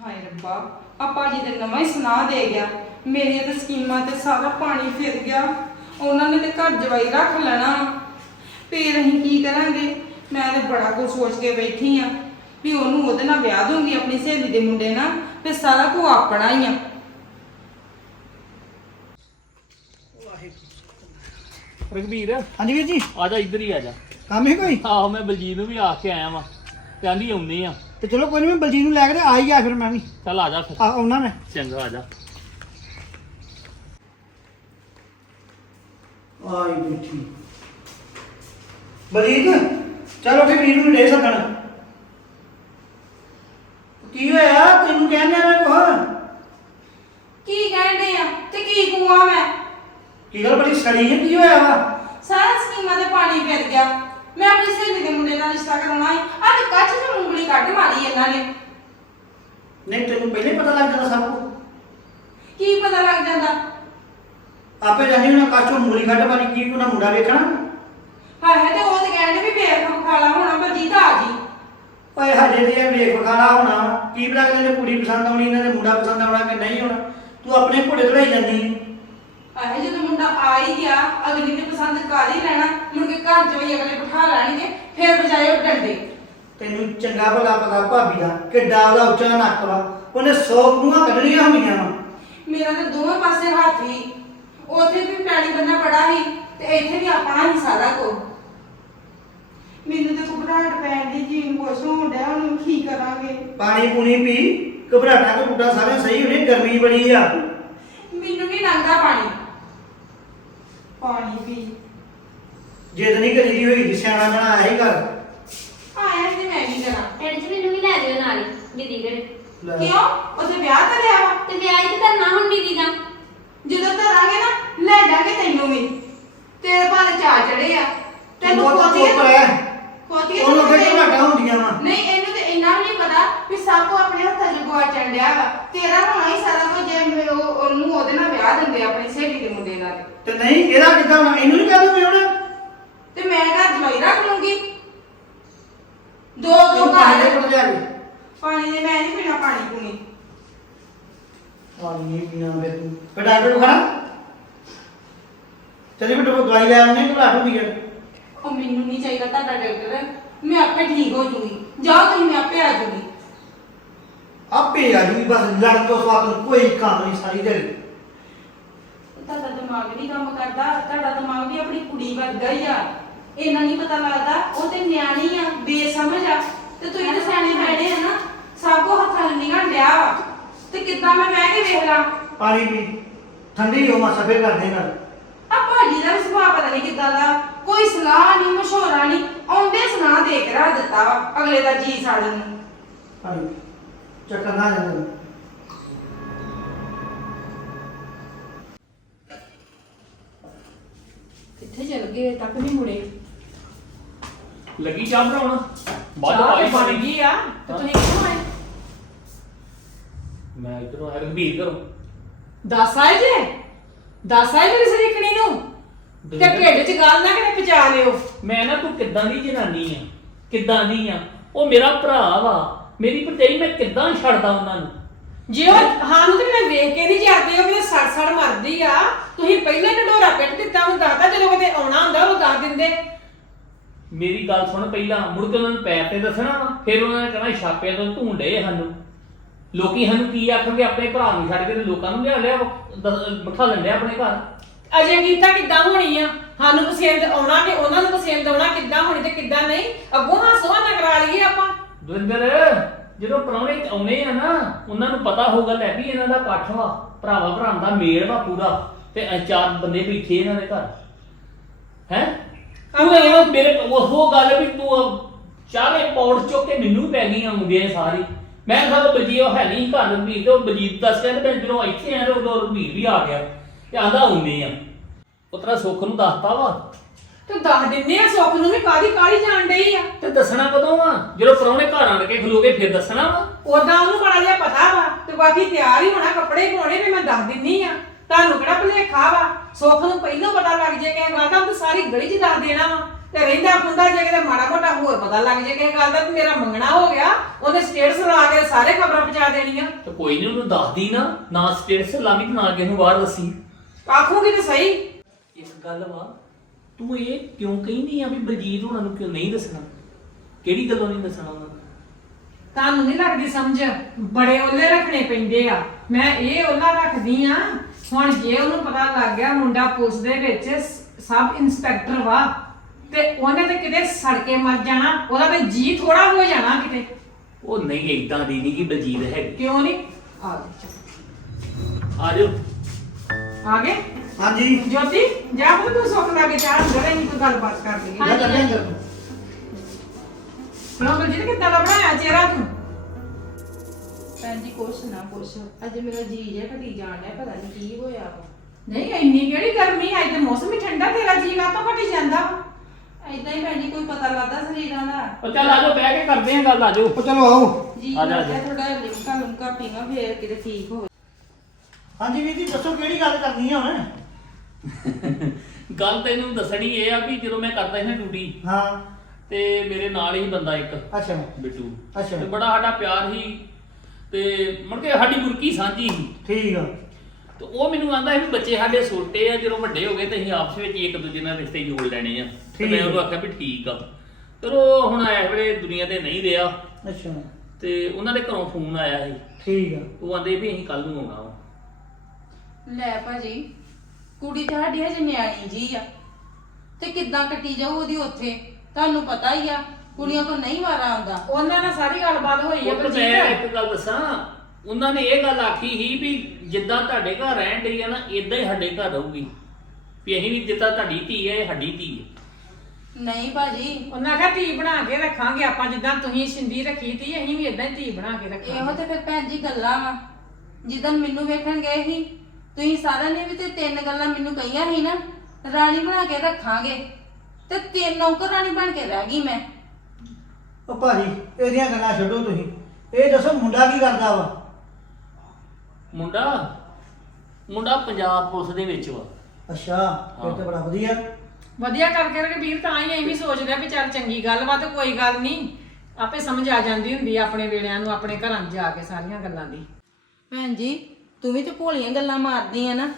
ਹਾਏ ਰੱਬਾ ਆ ਭਾਜੀ ਤੇ ਨਵਾਂ ਹੀ ਸੁਣਾ ਦੇ ਗਿਆ ਮੇਰੀਆਂ ਤੇ ਸਕੀਮਾਂ ਤੇ ਸਾਰਾ ਪਾਣੀ ਫਿਰ ਗਿਆ ਉਹਨਾਂ ਨੇ ਤੇ ਘਰ ਜਵਾਈ ਰੱਖ ਲੈਣਾ। ਫੇਰ ਅਸੀਂ ਕੀ ਕਰਾਂਗੇ? ਮੈਂ ਤੇ ਬੜਾ ਕੁਝ ਸੋਚ ਕੇ ਬੈਠੀ ਆ ਵੀ ਉਹਨੂੰ ਉਹਦੇ ਨਾਲ ਵਿਆਹ ਦੂੰਗੀ ਆਪਣੀ ਸਹੇਲੀ ਦੇ ਮੁੰਡੇ ਨਾਲ ਤੇ ਸਾਰਾ ਕੁਝ ਆਪਣਾ ਹੀ ਆ। ਰਘਬੀਰ ਹਾਂਜੀ ਵੀਰ ਜੀ। ਆ ਜਾ ਇੱਧਰ ਹੀ ਆ ਜਾ। ਕੰਮ ਹੈ ਕੋਈ? ਆਹੋ ਮੈਂ ਬਲਜੀਤ ਨੂੰ ਵੀ ਆ ਕੇ ਆਇਆ ਵਾਂ ਤੇ ਆਂਦੀ ਆਉਂਦੇ ਆ। ਤੇ ਚਲੋ ਕੋਈ ਨਹੀਂ ਮੈਂ ਬਲਜੀਤ ਨੂੰ ਲੈ ਕੇ ਤੇ ਆ ਹੀ ਗਿਆ ਫਿਰ ਮੈਂ ਵੀ। ਚੱਲ ਆ ਜਾ ਫਿਰ। ਆ ਆਉਣਾ ਮੈਂ ਚੰਗਾ ਆ ਜਾ। ਆਈ ਬੈਠੀ। ਬਲਜੀਤ ਚਲੋ ਫਿਰ ਵੀਰ ਨੂੰ ਲੈ ਸਕਣ। ਕੀ ਹੋਇਆ? ਤੈਨੂੰ ਕਹਿੰਦਾ ਮੈਂ ਕੋਹ ਕੀ ਕਹਿੰਦੇ ਆ? ਤੇ ਕੀ ਕੂਆ ਮੈਂ? ਕੀ ਗੱਲ ਬੜੀ ਸੜੀ ਹੈ ਕੀ ਹੋਇਆ ਵਾ? ਸਾਰਾ ਸਕੀਮਾਂ ਤੇ ਪਾਣੀ ਫਿਰ ਗਿਆ ਮੈਂ ਆਪਣੀ ਸਹੇਲੀ ਦੇ ਮੁੰਡੇ ਨਾਲ ਰਿਸ਼ਤਾ ਕਰਾਉਣਾ ਹੈ। ਅੱਜ ਕੱਚ ਤੇ ਉਂਗਲੀ ਕੱਢ ਮਾਰੀ ਇਹਨਾਂ ਨੇ। ਨਹੀਂ ਤੈਨੂੰ ਪਹਿਲੇ ਪਤਾ ਲੱਗ ਜਾਂਦਾ ਸਭ ਕੁਝ ਕੀ ਪਤਾ ਲੱਗ ਜਾਂਦਾ? ਆਪੇ ਜਾਣੀ ਉਹਨਾਂ ਕਾਚੋ ਮੂਲੀ ਕੱਢ ਮਾਰੀ ਕੀ ਉਹਨਾਂ ਮੁੰਡਾ ਵੇਖਣਾ? ਹਾਏ ਹਾਏ ਤੇ ਉਹ ਤੇ ਕਹਿੰਦੇ ਵੀ ਵੇਖ ਖਾਲਾ ਹੋਣਾ ਬਲਜੀਤ ਆ ਜੀ ਓਏ ਹਜੇ ਤੇ ਇਹ ਵੇਖ ਵਿਖਾਣਾ ਹੋਣਾ। ਕੀ ਪਤਾ ਕਿ ਇਹਨੇ ਕੁੜੀ ਪਸੰਦ ਆਉਣੀ ਇਹਨਾਂ ਦੇ ਮੁੰਡਾ ਪਸੰਦ ਆਉਣਾ ਕਿ ਨਹੀਂ ਹੋਣਾ ਤੂੰ ਆਪਣੇ ਘੋੜੇ ਚੜਾਈ ਜਾਂਦੀ ਹੈ ਹਾਏ ਜਦੋਂ ਮੁੰਡਾ ਆ ਹੀ ਗਿਆ ਅਗਲੀ ਨੇ ਪਸੰਦ ਕਰ ਹੀ ਲੈਣਾ ਮੁੜ ਕੇ ਘਰ ਚ ਵੀ ਅਗਲੇ ਬਿਠਾ ਲੈਣਗੇ ਫਿਰ ਬਜਾਏ ਉਹ ਡੰਡੇ। ਤੈਨੂੰ ਚੰਗਾ ਭਲਾ ਪਤਾ ਭਾਬੀ ਦਾ ਕਿੱਡਾ ਉਹਦਾ ਉੱਚਾ ਨੱਕ ਵਾ ਉਹਨੇ 100 ਕੂਆਂ ਕੱਢਣੀਆਂ ਹੁੰਦੀਆਂ ਵਾ। ਮੇਰਾ ਤਾਂ ਦੋਵੇਂ ਪਾਸੇ ਹੱਥ ਹੀ। ਉਥੇ ਵੀ ਪੈਣੀ ਬੰਨਾ ਬੜਾ ਹੀ ਤੇ ਇੱਥੇ ਵੀ ਆਪਣਾ ਹੀ ਸਾਰਾ ਕੁਝ। ਮੈਨੂੰ ਤੇ ਘਬਰਾਹਟ ਪੈਣ ਦੀ ਜੀਨ ਕੁਛ ਹੋਣ ਡਿਆ ਹੁਣ ਕੀ ਕਰਾਂਗੇ? ਪਾਣੀ ਪੂਣੀ ਪੀ ਘਬਰਾਟਾ ਘਬੂਟਾ ਸਾਰੇ ਸਹੀ ਹੋਣੇ ਗਰਮੀ ਬੜੀ ਆ। ਮੈਨੂੰ ਨਹੀਂ ਲੰਘਦਾ ਪਾਣੀ। ਪਾਣੀ ਵੀ ਜਿੱਦ ਨਹੀਂ ਕਰੀ ਦੀ ਹੋਈ ਸਿਆਣਾ ਬਣਾ ਆਇਆ ਹੀ ਘਰ ਆਇਆ ਤੇ ਮੈਂ ਵੀ ਕਰਾਂ? ਐਡ ਚ ਮੈਨੂੰ ਵੀ ਲੈ ਜਾਓ ਨਾਲ ਹੀ ਦੀਦੀ ਘਰੇ। ਲੈ। ਕਿਉਂ? ਉਥੇ ਵਿਆਹ ਕਰਿਆ ਵਾ? ਤੇ ਵਿਆਹ ਹੀ ਕਰਨਾ ਹੁਣ ਦੀਦੀ ਦਾ। ਜਦੋਂ ਧਰਾਂਗੇ ਨਾ ਲੈ ਜਾਾਂਗੇ ਤੈਨੂੰ ਵੀ। ਤੇਰੇ ਭਾਲੇ ਚਾ ਚੜੇ ਆ। ਤੈਨੂੰ ਉਹ ਤਾਂ ਖੋਤੀ ਚੁੱਪ ਰਹਿ ਉਹਨੂੰ ਫਿਰ ਘਬਰਾਟਾ ਹੁੰਦੀਆਂ ਵਾ। ਨਹੀਂ ਇਹਨੂੰ ਤੇ ਇੰਨਾ ਵੀ ਨਹੀਂ ਪਤਾ ਵੀ ਸਭ ਕੋ ਆਪਣੇ ਹੱਥਾਂ 'ਚ ਗਵਾਚਣ ਡਿਆ ਵਾ। ਤੇਰਾ ਹੋਣਾ ਹੀ ਸਾਰਾ ਕੁਝ ਜੇ ਮੈਂ ਉਹ ਉਹਨੂੰ ਉਹਦੇ ਨਾਲ ਵਿਆਹ ਦਿੰਦੇ ਆਪਣੀ ਸਹੇਲੀ ਦੇ ਮੁੰਡੇ ਨਾਲ। ਤੇ ਨਹੀਂ ਇਹਦਾ ਕਿੱਦਾਂ ਹੋਣਾ? ਇਹਨੂੰ ਨਹੀਂ ਕਹਿ ਦੂੰਗੇ ਹੁਣ? ਤੇ ਮੈਂ ਘਰ ਜਮਾਈ ਰੱਖ ਲੂੰਗੀ। ਦੋ ਦੋ ਤੂੰ ਪਾਣੀ ਦੇ ਕੋਲ ਲਿਆ ਕੇ ਪਾਣੀ ਦੇ ਮੈਂ ਨਹੀਂ ਪੀਣਾ ਪਾਣੀ ਪੂਣੀ। ਪਾਣੀ ਨਹੀਂ ਪੀਣਾ ਵੇ ਤੂੰ। ਫਿਰ ਡਾਕਟਰ ਨੂੰ ਖਾਣਾ ਚਲੀ ਬਿਟੋ ਦਵਾਈ ਲੈ ਆਉਣੇ ਘਬਰਾਟ ਹੁੰਦੀ ਹੈ ਉਹ ਮੈਨੂੰ ਨਹੀਂ ਚਾਹੀਦਾ ਤੁਹਾਡਾ ਡਾਕਟਰ। ਮੈਂ ਆਪੇ ਠੀਕ ਹੋ ਜੂਗੀ। ਜਾਓ ਤੁਸੀਂ ਮੈਂ ਆਪੇ ਆ ਜੂਗੀ। ਆਪੇ ਆ ਜੂਗੀ ਬਸ ਲੜਨ ਤੋਂ ਸਵਾਦ ਨੂੰ ਕੋਈ ਕੰਮ ਨਹੀਂ ਸਾਰੀ ਦਿਹਾੜੀ। ਤੁਹਾਡਾ ਦਿਮਾਗ ਨਹੀਂ ਕੰਮ ਕਰਦਾ ਤੁਹਾਡਾ ਦਿਮਾਗ ਵੀ ਆਪਣੀ ਕੁੜੀ ਵਰਗਾ ਹੀ ਆ। ਇਹਨਾਂ ਨਹੀਂ ਪਤਾ ਲੱਗਦਾ ਉਹ ਤੇ ਨਿਆਣੀ ਆ ਬੇਸਮਝ ਆ। ਤੇ ਤੁਸੀਂ ਤਾਂ ਸਿਆਣੇ ਬੈਣੇ ਆ ਨਾ ਸਭ ਕੋ ਹੱਥਾਂ ਨੂੰ ਨਿਗਾਹ ਲਿਆ ਵਾ। ਤੇ ਕਿੱਦਾਂ ਮੈਂ ਬਹਿ ਕੇ ਵੇਖ ਲਾਂ? ਪਾਣੀ ਪੀ ਠੰਡੀ ਹੋ ਮਾਸਾ ਫਿਰ ਕਰਦੇ ਨਾਲ। ਆ ਭਾਜੀ ਦਾ ਵੀ ਸੁਭਾਅ ਪਤਾ ਨਹੀਂ ਕਿੱਦਾਂ ਦਾ। ਕੋਈ ਸਲਾਹ ਨਹੀਂ ਮਸ਼ਹੂਰਾ ਨਹੀਂ ਆਉਂਦੇ ਸੁਣਾ ਦੇ ਕੇ ਰੱਖ ਦਿੱਤਾ ਵਾ ਅਗਲੇ ਦਾ ਜੀ ਸਾੜਨ ਨੂੰ। ਪਾਣੀ ਚੱਕਰ ਨਾ ਜਾਂਦਾ ਕਿੱਥੇ ਚਲ ਗਏ ਤੱਕ ਨਹੀਂ ਮੁੜੇ। ਲੱਗੀ ਚਾਹ ਬਣਾਉਣ? ਬਾਅਦ ਚਾਹ ਬਣ ਗਈ ਆ। ਤੇ ਤੁਸੀਂ ਕਿੱਥੋਂ ਆਏ। ਮੈਂ ਇਧਰੋਂ ਆਇਆ ਰਘਬੀਰ ਘਰੋਂ। ਦੱਸ ਆਏ ਜੇ? ਦੱਸ ਆਏ ਮੇਰੀ ਸਰੀਕਣੀ ਨੂੰ? ਤੇ ਢਿੱਡ 'ਚ ਗੱਲ ਨਾ ਕਿਤੇ ਪਚਾ ਲਿਓ। ਮੈਂ ਨਾ ਤੂੰ ਕਿੱਦਾਂ ਦੀ ਜਨਾਨੀ ਆ? ਕਿੱਦਾਂ ਦੀ ਆ? ਉਹ ਮੇਰਾ ਭਰਾ ਵਾ। ਮੇਰੀ ਭਰਜਾਈ ਮੈਂ ਕਿੱਦਾਂ ਛੱਡਦਾ ਉਹਨਾਂ ਨੂੰ? ਜੇ ਉਹ ਸਾਨੂੰ ਤੇ ਮੈਂ ਵੇਖ ਕੇ ਨਹੀਂ ਜਾਂਦੇ ਉਹ ਕਿਤੇ ਸੜ ਸੜ ਮਰਦੀ ਆ। ਤੁਸੀਂ ਪਹਿਲਾਂ ਹੀ ਢੋਰਾ ਪਿੱਟ ਦਿੱਤਾ ਉਹਨੂੰ ਦੱਸਦਾ ਜਦੋਂ ਕਿਤੇ ਆਉਣਾ ਹੁੰਦਾ ਉਹ ਦੱਸ ਦਿੰਦੇ। ਮੇਰੀ ਗੱਲ ਸੁਣ ਪਹਿਲਾਂ ਮੁੜ ਕੇ ਉਹਨਾਂ ਨੂੰ ਪੈਰ ਤੇ ਦੱਸਣਾ ਵਾ ਫਿਰ ਉਹਨਾਂ ਨੇ ਕਹਿਣਾ ਛਾਪਿਆਂ ਤੋਂ ਢੂੰਡੇ ਸਾਨੂੰ। ਲੋਕੀ ਸਾਨੂੰ ਕੀ ਆਖਣਗੇ ਆਪਣੇ ਭਰਾ ਨੂੰ ਛੱਡ ਕੇ ਤੇ ਲੋਕਾਂ ਨੂੰ ਲਿਆ ਲਿਆ ਬਿਠਾ ਲੈਂਦੇ ਆ ਆਪਣੇ ਘਰ। ਅਜੇ ਕੀਤਾ ਕਿੱਦਾਂ ਹੋਣੀ ਆ? ਸਾਨੂੰ ਪਸੰਦ ਆਉਣਾ ਕਿ ਉਹਨਾਂ ਨੂੰ ਪਸੰਦ ਆਉਣਾ ਕਿੱਦਾਂ ਹੋਣੀ ਤੇ ਕਿੱਦਾਂ ਨਹੀਂ? ਅੱਗੋਂ ਹਾਸੋ ਨਾ ਕਰਾ ਲਈਏ ਆਪਾਂ। ਦਵਿੰਦਰ। ਜਦੋਂ ਪ੍ਰਾਹੁਣੇ ਆਉਨੇ ਆ ਨਾ, ਉਹਨਾਂ ਨੂੰ ਪਤਾ ਹੋਊਗਾ ਲੈ ਵੀ ਇਹਨਾਂ ਦਾ ਇਕੱਠ ਵਾ, ਭਰਾਵਾ ਭਰਾ ਦਾ ਮੇਲ ਵਾ ਪੂਰਾ, ਤੇ ਇਹ ਚਾਰ ਬੰਦੇ ਬੈਠੇ ਇਹਨਾਂ ਦੇ ਘਰ। ਹੈ? ਤੂੰ ਇਹ ਮੇਰੇ ਉਹ ਗੱਲ ਵੀ ਤੂੰ ਚਾਰੇ ਪੌੜ ਚੁੱਕ ਕੇ ਮੈਨੂੰ ਪੈ ਗਈ ਹੁੰਦੀਆਂ ਸਾਰੀ। ਮੈਂ ਕਿਹਾ ਉਹ ਉਹ ਹੈ ਨਹੀਂ ਘਰ ਵੀ ਤੇ ਉਹ ਬਜੀਤ ਦੱਸ ਕੇ ਤੇ ਜਦੋਂ ਇੱਥੇ ਆਇਆ ਤੇ ਉਦੋਂ ਰਘਬੀਰ ਵੀ ਆ ਗਿਆ ਤੇ ਆਂਦਾ ਆਉਂਦੇ ਆ। ਉਤਰਾ ਸੁੱਖ ਨੂੰ ਦੱਸਤਾ ਵਾ। ਤੇ ਦੱਸ ਦਿੰਨੇ ਆ ਸੁੱਖ ਨੂੰ ਵੀ ਕਾਦੀ ਕਾਲੀ ਜਾਣ ਡਈ ਆ? ਤੇ ਦੱਸਣਾ ਕਦੋਂ ਵਾ ਜਦੋਂ ਪ੍ਰਾਹੁਣੇ ਘਰ ਆਣ ਕੇ ਖਲੋਗੇ ਫਿਰ ਦੱਸਣਾ ਵਾ? ਉਦਾਂ ਉਹਨੂੰ ਬੜਾ ਜਿਹਾ ਪਤਾ ਵਾ ਤੇ ਬਾਕੀ ਤਿਆਰ ਹੀ ਹੋਣਾ ਕੱਪੜੇ ਪਾਉਣੇ ਵੀ ਮੈਂ ਦੱਸ ਦਿੰਨੀ ਆ। ਤੁਹਾਨੂੰ ਕਿਹੜਾ ਭੁਲੇਖਾ ਵਾ? ਸੁੱਖ ਨੂੰ ਪਹਿਲਾਂ ਪਤਾ ਲੱਗ ਜੇ ਕਿਸੇ ਗੱਲ ਦਾ ਤਾਂ ਸਾਰੀ ਗਲੀ 'ਚ ਦੱਸ ਦੇਣਾ ਵਾ। ਤੇ ਰਹਿੰਦਾ ਖੁੰਦਾ ਜੇ ਕਿਤੇ ਮਾੜਾ ਮੋਟਾ ਹੋਰ ਪਤਾ ਲੱਗ ਜੇ ਕਿਸੇ ਗੱਲ ਦਾ ਵੀ ਮੇਰਾ ਮੰਗਣਾ ਹੋ ਗਿਆ ਉਹਨੇ ਸਟੇਟਸ ਲਾ ਕੇ ਸਾਰੇ ਖਬਰਾਂ ਪਹੁੰਚਾ ਦੇਣੀਆਂ। ਤੇ ਕੋਈ ਨਹੀਂ ਉਹਨੂੰ ਦੱਸਦੀ ਨਾ ਨਾ ਸਟੇਟਸ ਲਾਵੀ ਤੇ ਨਾ ਕਿਸੇ ਨੂੰ ਬਾਹਰ ਦੱਸੀ। ਆਖੂਗੀ ਤੇ ਸਹੀ। ਇੱਕ ਗੱਲ ਵਾ ਤੂੰ ਇਹ ਕਿਉਂ ਕਹਿੰਦੀ ਆ ਵੀ ਬਲਜੀਤ ਉਹਨਾਂ ਨੂੰ ਕਿਉਂ ਨਹੀਂ ਦੱਸਣਾ? ਕਿਹੜੀ ਗੱਲੋਂ ਨਹੀਂ ਦੱਸਣਾ ਉਹਨਾਂ ਨੂੰ? ਤੁਹਾਨੂੰ ਨਹੀਂ ਲੱਗਦੀ ਸਮਝ? ਬੜੇ ਓਲੇ ਰੱਖਣੇ ਪੈਂਦੇ ਆ। ਮੈਂ ਇਹ ਓਲਾ ਰੱਖਦੀ ਆ। ਹੁਣ ਜੇ ਉਹਨੂੰ ਪਤਾ ਲੱਗ ਗਿਆ ਮੁੰਡਾ ਪੁਲਿਸ ਦੇ ਵਿੱਚ ਸ- ਸਬ ਇੰਸਪੈਕਟਰ ਵਾ ਤੇ ਉਹਨੇ ਤੇ ਕਿਤੇ ਸੜ ਕੇ ਮਰ ਜਾਣਾ ਉਹਦਾ ਤੇ ਜੀ ਥੋੜਾ ਹੋ ਜਾਣਾ ਕਿਤੇ। ਉਹ ਨਹੀਂ ਇਦਾਂ ਦੀ ਨਹੀਂ ਕਿ ਬਲਜੀਤ ਹੈਗੀ। ਕਿਉਂ ਨਹੀਂ? ਆ ਜਾ ਆ ਜਾਓ। ਆ ਗਏ? ਹਾਂਜੀ। ਜੋਤੀ ਜਾ ਪੁੱਤ ਤੂੰ ਸੁੱਖ ਲਾ ਕੇ ਚਾਹ ਅੰਦਰ ਹੀ ਕੋਈ ਗੱਲਬਾਤ ਕਰ ਲਈਏ ਜਾ ਕਰਦੇ ਅੰਦਰ ਬਣਾ ਬਲਜੀਤ ਕਿੱਦਾਂ ਦਾ ਬਣਾਇਆ ਚਿਹਰਾ ਤੂੰ? ਭੈਣ ਜੀ ਕੁਛ ਨਾ ਕੁਛ। ਅੱਜ ਮੇਰਾ ਜੀ ਜਿਹਾ ਘਟੀ ਜਾਣ ਡਿਆ ਪਤਾ ਨਹੀਂ ਕੀ ਹੋਇਆ ਵਾ। ਨਹੀਂ ਇੰਨੀ ਕਿਹੜੀ ਗਰਮੀ ਅੱਜ ਤੇ ਮੌਸਮ ਹੀ ਠੰਡਾ ਤੇਰਾ ਜੀ ਕਾਤੋਂ ਘਟੀ ਜਾਂਦਾ? ਐਦਾਂ ਹੀ ਭੈਣ ਜੀ ਕੋਈ ਪਤਾ ਲੱਗਦਾ ਸਰੀਰਾਂ ਦਾ। ਉਹ ਚੱਲ ਆ ਜਾਓ ਬਹਿ ਕੇ ਕਰਦੇ ਆਂ ਗੱਲ ਆ ਜਾਓ। ਉਹ ਚਲੋ ਆਓ। ਜੀ ਆ ਜਾ, ਆ ਜਾ। ਥੋੜਾ ਲਿਮਕਾ ਲੁਮਕਾ ਪੀਵਾਂ ਫੇਰ ਕਿਤੇ ਠੀਕ ਹੋਵੇ ਹਾਂਜੀ ਵੀਰ ਜੀ ਦੱਸੋ ਕਿਹੜੀ ਗੱਲ ਕਰਨੀ ਆ ਹੁਣ? ਗੱਲ ਤੈਨੂੰ ਦੱਸਣੀ ਇਹ ਆ ਵੀ ਜਦੋਂ ਮੈਂ ਕਰਦਾ ਸੀ ਨਾ ਡਿਊਟੀ ਹਾਂ। ਤੇ ਮੇਰੇ ਨਾਲ ਹੀ ਬੰਦਾ ਇੱਕ ਅੱਛਾ। ਬਿੱਟੂ। ਅੱਛਾ। ਤੇ ਬੜਾ ਸਾਡਾ ਪਿਆਰ ਸੀ ਤੇ ਮੁੜ ਕੇ ਸਾਡੀ ਮੁਰਕੀ ਸਾਂਝੀ ਸੀ। ਠੀਕ ਆ। ਤੇ ਉਹ ਮੈਨੂੰ ਆਂਦਾ ਸੀ ਵੀ ਬੱਚੇ ਸਾਡੇ ਛੋਟੇ ਆ ਜਦੋਂ ਵੱਡੇ ਹੋ ਗਏ ਤੇ ਅਸੀਂ ਆਪਸ ਵਿੱਚ ਹੀ ਇੱਕ ਦੂਜੇ ਨਾਲ ਰਿਸ਼ਤੇ ਜੋੜ ਲੈਣੇ ਆ। ਤੇ ਠੀਕ ਮੈਂ। ਉਹਨੂੰ ਆਖਿਆ ਵੀ ਠੀਕ ਆ। ਪਰ ਉਹ ਹੁਣ ਇਸ ਵੇਲੇ ਦੁਨੀਆ ਤੇ ਨਹੀਂ ਰਿਹਾ। ਅੱਛਾ। ਤੇ ਉਹਨਾਂ ਦੇ ਘਰੋਂ ਫੋਨ ਆਇਆ ਸੀ। ਠੀਕ ਆ। ਉਹ ਆਂਦੇ ਵੀ ਅਸੀਂ ਕੱਲ ਨੂੰ ਆਉਣਾ ਵਾ। ਲੈ ਭਾਜੀ ਕੁੜੀ ਤੇ ਸਾਡੀ ਹਜੇ ਨਿਆਣੀ ਜੀ ਆ। ਤੇ ਕਿੱਦਾਂ ਕੱਟੀ ਜਾਊ ਉਹਦੀ ਉੱਥੇ? ਤੁਹਾਨੂੰ ਪਤਾ ਹੀ ਆ ਕੁੜੀਆਂ ਕੋ ਨਹੀਂ ਵਾਰਾ ਆਉਂਦਾ। ਉਹਨਾਂ ਨਾਲ ਸਾਰੀ ਗੱਲਬਾਤ ਹੋਈ ਹੈ ਉਹ ਮੈਂ ਬਲਜੀਤ ਇੱਕ ਗੱਲ ਦੱਸਾਂ ਉਹਨਾਂ ਨੇ ਇਹ ਗੱਲ ਆਖੀ ਸੀ ਵੀ ਜਿੱਦਾਂ ਤੁਹਾਡੇ ਘਰ ਰਹਿਣ ਡਈ ਆ ਨਾ ਇਦਾਂ ਹੀ ਸਾਡੇ ਘਰ ਰਹੂਗੀ। ਵੀ ਅਸੀਂ ਵੀ ਜਿੱਦਾਂ ਤੁਹਾਡੀ ਧੀ ਹੈ ਇਹ ਸਾਡੀ ਧੀ ਹੈ ਨਹੀਂ ਭਾਜੀ। ਉਹਨਾਂ ਆਖਿਆ ਧੀ ਬਣਾ ਕੇ ਰੱਖਾਂਗੇ ਆਪਾਂ ਜਿੱਦਾਂ ਤੁਸੀਂ ਸਿੰਦੀ ਰੱਖੀ ਤੀ ਅਸੀਂ ਵੀ ਇਦਾਂ ਹੀ ਧੀ ਬਣਾ ਕੇ ਇਹੋ ਰੱਖਾਂਗੇ ਤੇ ਫਿਰ ਭੈਣ ਜੀ ਗੱਲਾਂ ਵਾ। ਜਿੱਦਣ ਮੈਨੂੰ ਵੇਖਣ ਗਏ ਸੀ ਤੁਸੀਂ ਸਾਰਿਆਂ ਨੇ ਵੀ ਤੇ ਤਿੰਨ ਗੱਲਾਂ ਮੈਨੂੰ ਕਹੀਆਂ ਸੀ ਨਾ ਰਾਣੀ ਬਣਾ ਕੇ ਰੱਖਾਂਗੇ ਤੇ ਤਿੰਨ ਨੌਕਰ ਰਾਣੀ ਬਣ ਕੇ ਰਹਿ ਗਈ ਮੈਂ। ਉਹ ਭਾਜੀ ਇਹਦੀਆਂ ਗੱਲਾਂ ਛੱਡੋ ਤੁਸੀਂ। ਇਹ ਦੱਸੋ ਮੁੰਡਾ ਕੀ ਕਰਦਾ ਵਾ? ਮੁੰਡਾ? ਮੁੰਡਾ ਪੰਜਾਬ ਪੁਲਿਸ ਦੇ ਵਿੱਚ ਵਾ। ਅੱਛਾ ਇਹ ਤੇ ਬੜਾ ਵਧੀਆ। ਵਧੀਆ ਕਰਕੇ ਰਕੇ ਵੀਰ ਤਾਂ ਹੀ ਐਵੇਂ ਸੋਚਦਾ ਵੀ ਚੱਲ ਚੰਗੀ ਗੱਲ ਵਾ ਤੇ ਕੋਈ ਗੱਲ ਨਹੀਂ ਆਪੇ ਸਮਝ ਆ ਜਾਂਦੀ ਹੁੰਦੀ ਆ ਆਪਣੇ ਵੇਲਿਆਂ ਨੂੰ ਆਪਣੇ ਘਰਾਂ 'ਚ ਜਾ ਕੇ ਸਾਰੀਆਂ ਗੱਲਾਂ ਦੀ। ਭੈਣ ਜੀ ਤੂੰ ਵੀ ਤੇ ਭੋਲੀਆਂ ਗੱਲਾਂ ਮਾਰਦੀ ਆ ਨਾ।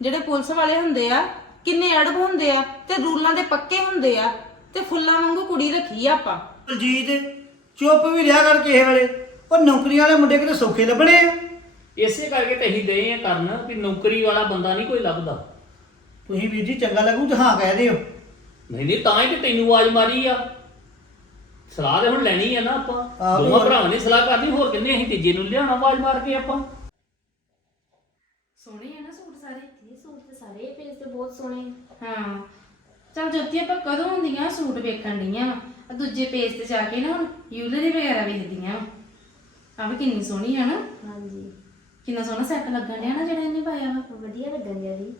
ਜਿਹੜੇ ਪੁਲਿਸ ਵਾਲੇ ਹੁੰਦੇ ਆ ਕਿੰਨੇ ਅੜਬ ਹੁੰਦੇ ਆ ਤੇ ਰੂਲਾਂ ਦੇ ਪੱਕੇ ਹੁੰਦੇ ਆ ਤੇ ਫੁੱਲਾਂ ਵਾਂਗੂ ਕੁੜੀ ਰੱਖੀ ਆ ਆਪਾਂ। ਬਲਜੀਤ ਚੁੱਪ ਵੀ ਰਿਹਾ ਕਰ ਕਿਸੇ ਵੇਲੇ। ਉਹ ਨੌਕਰੀ ਵਾਲੇ ਮੁੰਡੇ ਕਿਤੇ ਸੌਖੇ ਲੱਭਣੇ ਆ। ਇਸੇ ਕਰਕੇ ਤੇ ਅਸੀਂ ਦੇ ਆ ਕਰਨ ਕਿ ਨੌਕਰੀ ਵਾਲਾ ਬੰਦਾ ਨਹੀਂ ਕੋਈ ਲੱਭਦਾ। ਤੁਸੀਂ ਵੀਰ ਜੀ ਚੰਗਾ ਲੱਗੂ ਤੇ ਹਾਂ ਕਹਿ ਦਿਓ। ਨਹੀਂ ਨਹੀਂ ਤਾਂ ਹੀ ਤੇ ਤੈਨੂੰ ਆਵਾਜ਼ ਮਾਰੀ ਆ। ਸਲਾਹ ਤੇ ਹੁਣ ਲੈਣੀ ਆ ਨਾ ਆਪਾਂ। ਆਹੋ। ਦੋਵਾਂ ਭਰਾਵਾਂ ਨੇ ਸਲਾਹ ਕਰਨੀ ਹੋਰ ਕਿੰਨੇ ਅਸੀਂ ਤੀਜੇ ਨੂੰ ਲਿਆਉਣਾ ਆਵਾਜ਼ ਮਾਰ ਕੇ ਆਪਾਂ। ਸੋਹਣੇ ਆ ਨਾ ਸੂਟ ਸਾਰੇ? ਇਹ ਸੂਟ ਤੇ ਸਾਰੇ ਪੇਜ ਤੇ ਬਹੁਤ ਸੋਹਣੇ ਆ। ਹਾਂ। ਚਲ ਜੋਤੀ ਆਪਾਂ ਕਦੋਂ ਹੁੰਦੀਆਂ ਸੂਟ ਵੇਖਣ ਡੀਆਂ ਆ ਦੂਜੇ ਪੇਜ ਤੇ ਜਾ ਕੇ ਨਾ ਹੁਣ ਯੂਲਰੀ ਵਗੈਰਾ ਵੇਖਦੀਆਂ ਆ ਵੀ ਕਿੰਨੀ ਸੋਹਣੀ ਆ ਨਾ। ਹਾਂਜੀ। ਕਿੰਨਾ ਸੋਹਣਾ ਸੈੱਟ ਲੱਗਣ ਡਿਆ ਨਾ ਜਿਹੜਾ ਇਹਨੇ ਪਾਇਆ ਵਾ। ਵਧੀਆ ਲੱਗਣ ਦਿਆ ਜੀ।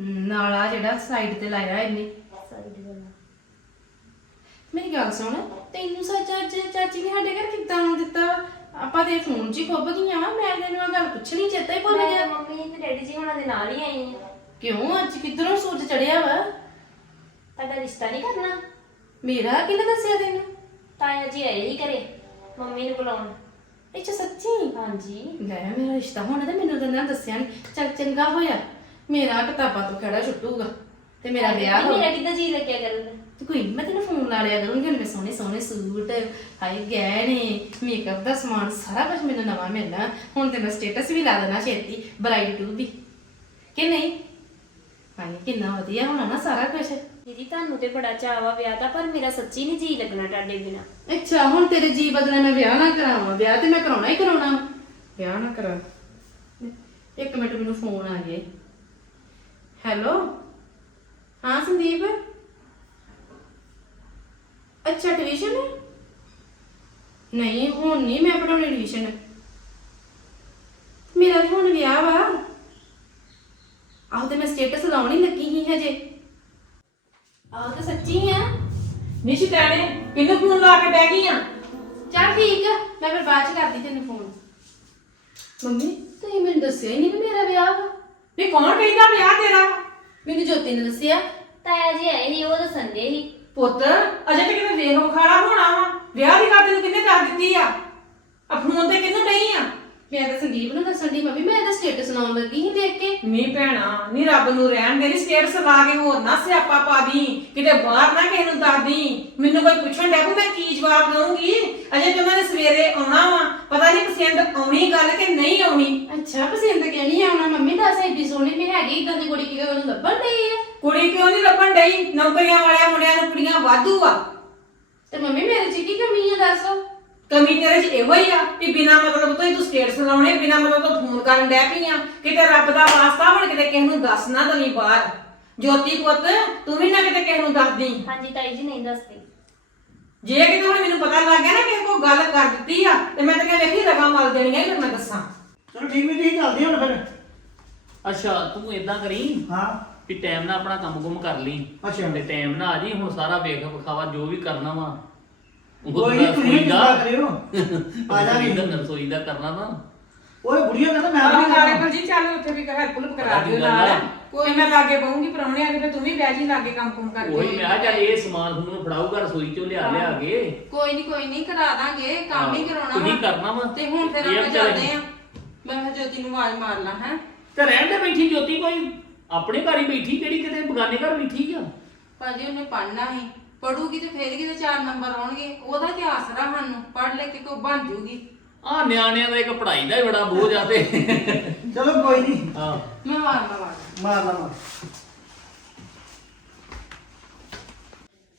ਹਮ, ਨਾਲ ਆ ਜਿਹੜਾ ਸਾਈਡ ਤੇ ਲਾਇਆ ਇਹਨੇ। ਸਾਈਡ ਵਾਲਾ ਮੇਰੀ ਗੱਲ ਸੁਣ ਤੈਨੂੰ ਸੱਚ ਅੱਜ ਚਾਚੀ ਨੇ ਸਾਡੇ ਘਰ ਕਿੱਦਾਂ ਆਉਣ ਦਿੱਤਾ ਵਾ? ਆਪਾਂ ਤੇ ਫੋਨ 'ਚ ਹੀ ਖੁੱਭ ਗਈਆਂ ਵਾ ਮੈਂ ਤੈਨੂੰ ਇਹ ਗੱਲ ਪੁੱਛਣੀ ਚੇਤਾ ਹੀ ਭੁੱਲ ਮੈਂ ਗਿਆ। ਤਾਂ ਮੰਮੀ ਤੇ ਡੈਡੀ ਜੀ ਹੁਣਾਂ ਦੇ ਨਾਲ ਹੀ ਆਈ ਆ ਕਿਉਂ? ਅੱਜ ਕਿੱਧਰੋਂ ਸੂਰਜ ਚੜਿਆ ਵਾ? ਤੁਹਾਡਾ ਰਿਸ਼ਤਾ ਨਹੀਂ ਕਰਨਾ? ਮੇਰਾ ਕਿਹਨੇ ਦੱਸਿਆ ਤੈਨੂੰ? ਤਾਇਆ ਜੀ ਆਏ ਹੀ ਘਰੇ ਮੰਮੀ ਨੂੰ ਬੁਲਾਉਣ। ਅੱਛਾ ਸੱਚੀ? ਹਾਂਜੀ। ਲੈ ਮੇਰਾ ਰਿਸ਼ਤਾ ਹੋਣਾ ਤੇ ਮੈਨੂੰ ਤਾਂ ਨਾ ਦੱਸਿਆ ਨਹੀਂ ਚੱਲ ਚੰਗਾ ਹੋਇਆ। ਮੇਰਾ ਕਿਤਾਬਾਂ ਤੋਂ ਖੜਾ ਛੁੱਟੂਗਾ। ਤੇ ਮੇਰਾ ਵਿਆਹ ਹੋ ਮੇਰਾ ਕਿੱਦਾਂ ਜੀ ਲੱਗਿਆ ਕਰੂਗਾ ਤੇ ਕੋਈ ਨੀ, ਮੈਂ ਤੈਨੂੰ ਫੋਨ ਲਾ ਲਿਆ ਕਰੂੰਗੀ ਹੁਣ ਮੈਂ ਸੋਹਣੇ ਸੋਹਣੇ ਸੂਟ ਹਾਈ ਗਹਿਣੇ ਮੇਕਅਪ ਦਾ ਸਮਾਨ ਸਾਰਾ ਕੁਝ ਮੈਨੂੰ ਨਵਾਂ ਮਿਲਣਾ। ਹੁਣ ਤੇ ਮੈਂ ਸਟੇਟਸ ਵੀ ਲਾ ਦੇਣਾ ਛੇਤੀ ਬਰਾਈਡ ਟੂ ਵੀ ਕਿ ਨਹੀਂ? ਹਾਏ ਕਿੰਨਾ ਵਧੀਆ ਹੋਣਾ ਨਾ ਸਾਰਾ ਕੁਝ ਦੀਦੀ ਤੁਹਾਨੂੰ ਤੇ ਬੜਾ ਚਾਅ ਵਾ ਵਿਆਹ ਦਾ ਪਰ ਮੇਰਾ ਸੱਚੀ ਨਹੀਂ ਜੀ ਲੱਗਣਾ ਤੁਹਾਡੇ ਬਿਨਾ। ਅੱਛਾ ਹੁਣ ਤੇਰੇ ਜੀ ਬਦਲੇ ਮੈਂ ਵਿਆਹ ਨਾ ਕਰਾਵਾਂ। ਵਿਆਹ ਤੇ ਮੈਂ ਕਰਾਉਣਾ ਹੀ ਕਰਾਉਣਾ। ਵਾ। ਵਿਆਹ ਨਾ ਕਰਾ। ਇੱਕ ਮਿੰਟ ਮੈਨੂੰ ਫੋਨ ਆ ਗਿਆ। ਹੈਲੋ ਹਾਂ ਸੰਦੀਪ? ਅੱਛਾ ਟਿਊਸ਼ਨ ਨਹੀਂ ਹੁਣ ਨਹੀਂ ਮੈਂ ਪੜਾਉਣੀ ਟਿਊਸ਼ਨ ਮੇਰਾ ਤੇ ਹੁਣ ਵਿਆਹ ਵਾ। ਆਹੋ ਤੇ ਮੈਂ ਸਟੇਟਸ ਲਾਉਣ ਹੀ ਲੱਗੀ ਸੀ ਹਜੇ। ਆਹੋ ਤੇ ਸੱਚੀ ਆ। ਨਿਸ਼ਿਤਾਣੇ ਕਿੰਨੂੰ ਫੋਨ ਲਾ ਕੇ ਬਹਿ ਗਈਆਂ ਚੱਲ ਠੀਕ ਆ ਮੈਂ ਫਿਰ ਬਾਅਦ ਚ ਕਰਦੀ ਤੈਨੂੰ ਫੋਨ। ਮੰਮੀ ਤੁਸੀਂ ਮੈਨੂੰ ਦੱਸਿਆ ਹੀ ਨਹੀਂ ਕਿ ਮੇਰਾ ਵਿਆਹ ਵਾ। ਵੀ ਕੌਣ ਕਹਿੰਦਾ ਵਿਆਹ ਤੇਰਾ? ਵਾ? ਮੈਨੂੰ ਜੋਤੀ ਨੇ ਦੱਸਿਆ। ਤਾਇਆ ਜੀ ਆਏ ਸੀ ਉਹ ਦੱਸਣ ਦੇ ਸੀ। ਪੁੱਤ ਅਜੇ ਤੇ ਕਿਤੇ ਵੇਖ ਵਿਖਾੜਾ ਹੋਣਾ ਵਾ। ਵਿਆਹ ਦੀ ਗੱਲ ਤੈਨੂੰ ਕਿੰਨੇ ਦੱਸ ਦਿੱਤੀ ਆ? ਆ ਫੋਨ ਤੇ ਕਿਹਨੂੰ ਨਹੀਂ ਆ? ਮੈਂ ਤਾਂ ਸੰਦੀਪ ਨੂੰ ਦੱਸਣ ਦੀ ਮੰਮੀ ਮੈਂ ਤਾਂ ਸਟੇਟਸ ਸੁਣਾਉਣ ਲੱਗੀ ਸੀ ਦੇਖ ਕੇ। ਨਹੀਂ ਭੈਣਾ ਨਹੀਂ ਰੱਬ ਨੂੰ ਰਹਿਣ ਦੇ ਨਹੀਂ ਸਟੇਟਸ ਲਾ ਕੇ ਹੋਰ ਨਾ ਸਿਆਪਾ ਪਾ ਦੀ ਕਿਤੇ ਬਾਹਰ ਨਾ ਕਿਸੇ ਨੂੰ ਦੱਸ ਦੀ। ਮੈਨੂੰ ਕੋਈ ਪੁੱਛਣ ਡਿਆ ਵੀ ਮੈਂ ਕੀ ਜਵਾਬ ਦਵਾਂਗੀ ਅਜੇ ਤੇ ਉਹਨਾਂ ਨੇ ਸਵੇਰੇ ਆਉਣਾ ਵਾ ਪਤਾ ਨਹੀਂ ਪਸੰਦ ਆਉਣੀ ਗੱਲ ਕਿ ਨਹੀਂ ਆਉਣੀ। ਅੱਛਾ ਪਸੰਦ ਕਹਿਣੀ ਆਉਣਾ? ਮੰਮੀ ਦੱਸ ਐਡੀ ਸੋਹਣੀ ਮੈਂ ਹੈਗੀ ਇਦਾਂ ਦੀ ਕੁੜੀ ਉਹਨੂੰ ਲੱਭਣ ਡਈ ਆ? ਕੁੜੀ ਕਿਉਂ ਨਹੀਂ ਲੱਭਣ ਡਈ? ਨੌਕਰੀਆਂ ਵਾਲਿਆਂ ਮੁੰਡਿਆਂ ਨੂੰ ਕੁੜੀਆਂ ਵਾਧੂ ਆ। ਤੇ ਮੰਮੀ ਮੇਰੇ ਚ ਕੀ ਕਮੀ ਆ ਦੱਸ? ਕਮੀ ਤੇਰੇ 'ਚ ਇਹੋ ਹੀ ਆ ਕਿ ਬਿਨਾ ਮਤਲਬ ਤੋਂ ਹੀ ਤੂੰ ਸਟੇਟਸ ਲਾਉਣੇ ਬਿਨਾ ਮਤਲਬ ਤੋਂ ਫੋਨ ਕਰਨ ਡੈ ਪਈ ਆ। ਕਿਤੇ ਰੱਬ ਦਾ ਵਾਸਤਾ ਹੁਣ ਕਿਤੇ ਕਿਸੇ ਨੂੰ ਦੱਸ ਨਾ ਦਵੀਂ ਬਾਹਰ। ਜੋਤੀ ਪੁੱਤ ਤੂੰ ਵੀ ਨਾ ਕਿਤੇ ਕਿਸੇ ਨੂੰ ਦੱਸਦੀ। ਹਾਂਜੀ ਤਾਈ ਜੀ ਨਹੀਂ ਦੱਸਦੀ। ਜੇ ਕਿਤੇ ਹੁਣ ਮੈਨੂੰ ਪਤਾ ਲੱਗ ਗਿਆ ਨਾ ਕਿ ਕੋਈ ਗੱਲ ਕਰ ਦਿੱਤੀ ਆ ਤੇ ਮੈਂ ਤਾਂ ਕਹਿੰਦਾ ਵੇਖੀ ਰਗਾ ਮਲ ਦੇਣੀਆਂ ਫਿਰ ਮੈਂ ਦੱਸਾਂ। ਚਲੋ ਠੀਕ ਵੀ ਤੁਸੀਂ ਚੱਲਦੇ ਹੁਣ ਫਿਰ। ਅੱਛਾ ਤੂੰ ਇਦਾਂ ਕਰੀ ਹਾਂ। ਵੀ ਟਾਈਮ ਨਾਲ ਆਪਣਾ ਕੰਮ ਕੁਮ ਕਰ ਲਈ ਅੱਛਾ। ਤੇ ਟਾਈਮ ਨਾਲ ਆ ਜੀ ਹੁਣ ਸਾਰਾ ਵੇਖ ਵਿਖਾਵਾ ਜੋ ਵੀ ਕਰਨਾ ਵਾ। ਕੋਈ ਨਹੀਂ ਤੁਸੀਂ ਵੀ ਦਾ। ਕਿਸਾ ਕਰਿਓ ਆ ਜਾ ਵੀ ਰਸੋਈ ਦਾ ਕਰਨਾ ਨਾ ਓਏ ਬੁੜੀਆਂ ਕਹਿੰਦਾ ਮੈਂ ਵੀ ਕਰਨਾ। ਪਰ ਜੀ ਚੱਲ ਉੱਥੇ ਵੀ ਹੈਲਪ ਹੁਲਪ ਕਰਾ ਦਿਓ ਨਾਲ। ਆ? ਕੋਈ ਮੈਂ ਲਾਗੇ ਬਹੂੰਗੀ ਪਰੌਣੇ ਆ ਕੇ ਤੇ ਤੂੰ ਵੀ ਬਹਿ ਜੀ ਲਾਗੇ ਕੰਮ ਕੁਮ ਕਰਕੇ। ਉਹੀ ਮੈਂ ਕਿਹਾ ਚੱਲ ਇਹ ਸਮਾਨ ਤੁਹਾਨੂੰ ਫੜਾਊਗਾ ਰਸੋਈ ਚੋਂ ਲਿਆ ਲਿਆ ਕੇ। ਕੋਈ ਨਹੀਂ ਕੋਈ ਨਹੀਂ ਕਰਾ ਦਾਂਗੇ ਕੰਮ ਹੀ ਕਰਾਉਣਾ ਤੁਸੀਂ। ਕਰਨਾ ਵਾ। ਤੇ ਹੁਣ ਫਿਰ ਆਪਾਂ ਚੱਲਦੇ ਆ ਮੈਂ ਕਿਹਾ ਜੋਤੀ ਨੂੰ ਆਵਾਜ਼ ਮਾਰ ਲਾਂ ਹੈ। ਤੇ ਰਹਿਣ ਦੇ ਬੈਠੀ ਜੋਤੀ ਕੋਈ? ਆਪਣੇ ਘਰ ਹੀ ਬੈਠੀ ਕਿਹੜੀ ਕਿਤੇ? ਬਗਾਨੇ ਘਰ ਬੈਠੀ ਆ। ਭਾਜੀ ਉਹਨੇ ਪੜ੍ਹਨਾ ਹੀ। ਪੜੂਗੀ ਤੇ ਫੇਰ ਕਿਤੇ ਚਾਰ ਨੰਬਰ ਆਉਣਗੇ। ਉਹਦਾ ਤੇ ਆਸਰਾ ਸਾਨੂੰ? ਪੜ੍ਹ ਲੈ ਕੇ ਕੋ ਬਣ ਜੂਗੀ। ਆ ਨਿਆਣਿਆਂ ਦਾ ਇੱਕ ਪੜ੍ਹਾਈ ਦਾ ਹੀ ਬੜਾ ਬੋਝ ਆ ਤੇ। ਚਲੋ ਕੋਈ ਨਹੀਂ ਹਾਂ। ਮੈਂ ਮਾਰਨਾ ਵਾਰ ਮਾਰ ਲਵਾਂ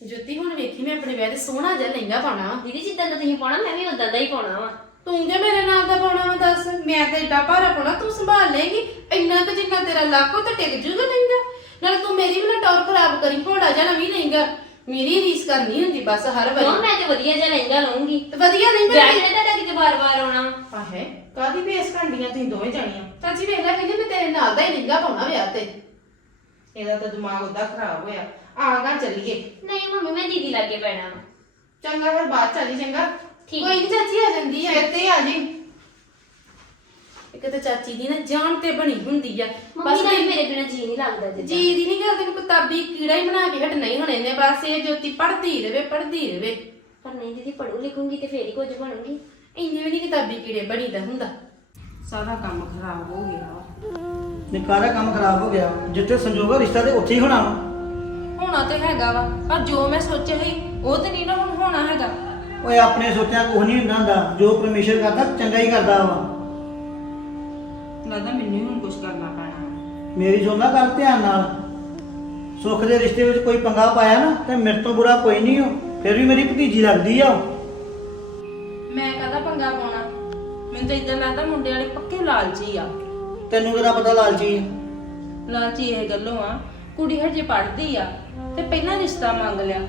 ਜੋਤੀ ਹੁਣ ਵੇਖੀ ਮੈਂ ਆਪਣੇ ਵਿਆਹ ਤੇ ਸੋਹਣਾ ਜਿਹਾ ਲਹਿੰਗਾ ਪਾਉਣਾ ਵਾ। ਦੀਦੀ ਜਿੱਦਾਂ ਦਾ ਤੁਸੀਂ ਪਾਉਣਾ ਮੈਂ ਵੀ ਉਦਾਂ ਦਾ ਹੀ ਪਾਉਣਾ ਵਾ। ਤੂੰ ਕਿ ਮੇਰੇ ਨਾਲ ਦਾ ਪਾਉਣਾ ਵਾ ਦੱਸ? ਮੈਂ ਤੇ ਏਡਾ ਭਾਰਾ ਪਾਉਣਾ ਤੂੰ ਸੰਭਾਲ ਲੇਗੀ ਇੰਨਾ ਕੁ ਜਿੰਨਾ ਤੇਰਾ ਲੱਕ ਤਾਂ ਟਿਕ ਜੂਗਾ ਲਹਿੰਗਾ। ਨਾਲ ਤੂੰ ਮੇਰੀ ਵੀ ਨਾ ਟੌਰ ਖਰਾਬ ਕਰੀ ਘੋੜਾ ਜਾਂ ਨਵੀਂ ਲਹਿੰਗਾ। ਮੇਰੀ ਰੀਸ ਕਰਨੀ ਹੁੰਦੀ ਬਸ ਹਰ ਕਿਉਂ? ਵਾਰੀ ਮੈਂ ਤੇ ਵਧੀਆ ਜਿਹਾ ਲਹਿੰਗਾ ਲਵਾਂਗੀ ਤੇ ਵਧੀਆ ਨਹੀਂ ਮੈਂ ਤੇ ਤੁਹਾਡਾ ਕਿਤੇ ਵਾਰ-ਵਾਰ ਆਉਣਾ। ਆਹੇ ਕਾਦੀ ਭੇਸ ਘੰਡੀਆਂ ਤੁਸੀਂ ਦੋਵੇਂ ਜਾਣੀਆਂ? ਚਾਚੀ ਵੇਖ ਲੈ ਕਹਿੰਦੀ ਮੈਂ ਤੇਰੇ ਨਾਲ ਦਾ ਹੀ ਲਹਿੰਗਾ ਪਾਉਣਾ ਵਿਆਹ ਤੇ। ਇਹਦਾ ਤਾਂ ਦਿਮਾਗ ਉਹਦਾ ਖਰਾਬ ਹੋਇਆ। ਆਗਾ ਚੱਲੀਏ। ਨਹੀਂ ਮੰਮੀ ਮੈਂ ਦੀਦੀ ਲਾਗੇ ਪੈਣਾ ਵਾ। ਚੰਗਾ ਫਿਰ ਬਾਅਦ ਚੱਲੀ ਚੰਗਾ। ਠੀਕ। ਕੋਈ ਨਹੀਂ ਚਾਚੀ ਆ ਜਾਂਦੀ ਆ। ਛੇਤੀ ਆ ਜੀ। ਇੱਕ ਤੇ ਚਾਚੀ ਦੀ ਨਾ ਜਾਨ ਤੇ ਬਣੀ ਹੁੰਦੀ ਆ। ਮੰਮੀ ਨਾਲ ਮੈਨੂੰ- ਮੇਰੇ ਬਿਨਾ ਜੀ ਨਹੀਂ ਲੱਗਦਾ ਜੀ ਦੀ ਨਹੀਂ ਗੱਲ ਤੈਨੂੰ ਕਿਤਾਬੀ ਕੀੜਾ ਹੀ ਬਣਾ ਕੇ ਹਟਣਾ ਹੀ ਹੁਣ ਇਹਨੇ ਬਸ ਇਹ ਜੋਤੀ ਪੜ੍ਹਦੀ ਰਵੇ ਪੜ੍ਹਦੀ ਰਵੇ। ਪਰ ਨਹੀਂ ਦੀਦੀ ਪੜੂ ਲਿਖੂੰਗੀ ਤੇ ਫੇਰ ਹੀ ਕੁਝ ਬਣੂਗੀ। ਇੰਨੇ ਵੀ ਨਹੀਂ ਕਿਤਾਬੀ ਕੀੜੇ ਬਣੀਦਾ ਹੁੰਦਾ। ਸਾਰਾ ਕੰਮ ਖਰਾਬ ਹੋ ਗਿਆ। ਵਾ। ਨੇ ਕਾਹਦਾ ਕੰਮ ਖਰਾਬ ਹੋ ਗਿਆ। ਜਿੱਥੇ ਸੰਜੋਗ ਆ ਰਿਸ਼ਤਾ ਤੇ ਉੱਥੇ ਹੀ ਹੋਣਾ ਵਾ। ਹੋਣਾ ਤੇ ਹੈਗਾ ਵਾ ਪਰ ਜੋ ਮੈਂ ਸੋਚਿਆ ਸੀ ਉਹ ਤੇ ਨਹੀਂ ਨਾ ਹੁਣ ਹੋਣਾ ਹੈਗਾ। ਓਏ ਆਪਣੇ ਸੋਚਿਆ ਕੁਝ ਨਹੀਂ ਹੁੰਦਾ ਹੁੰਦਾ। ਜੋ ਪਰਮੇਸ਼ਰ ਕਰਦਾ ਚੰਗਾ ਹੀ ਕਰਦਾ ਵਾ। ਲੱਗਦਾ ਮੈਨੂੰ ਹੀ ਹੁਣ ਕੁਝ ਕਰਨਾ ਪੈਣਾ। ਮੇਰੀ ਸੁਣਨਾ ਗੱਲ ਧਿਆਨ ਨਾਲ। ਸੁੱਖ ਦੇ ਰਿਸ਼ਤੇ ਵਿੱਚ ਕੋਈ ਪੰਗਾ ਪਾਇਆ ਨਾ ਤੇ ਮੇਰੇ ਤੋਂ ਬੁਰਾ ਕੋਈ ਨਹੀਂ ਹੋ ਫਿਰ ਵੀ ਮੇਰੀ ਭਤੀਜੀ ਲੱਗਦੀ ਆ ਉਹ। ਮੈਂ ਕਹਦਾ ਪੰਗਾ ਪਾਉਣਾ? ਮੈਨੂੰ ਤਾਂ ਇਦਾਂ ਲੱਗਦਾ ਮੁੰਡੇ ਵਾਲੇ ਪੱਕੇ ਲਾਲਚੀ ਆ। ਤੈਨੂੰ ਕਿਹਦਾ ਪਤਾ ਲਾਲਚੀ ਆ? ਲਾਲਚੀ ਇਹ ਗੱਲੋਂ ਆ ਕੁੜੀ ਹਜੇ ਪੜ੍ਹਦੀ ਆ ਤੇ ਪਹਿਲਾਂ ਰਿਸ਼ਤਾ ਮੰਗ ਲਿਆ।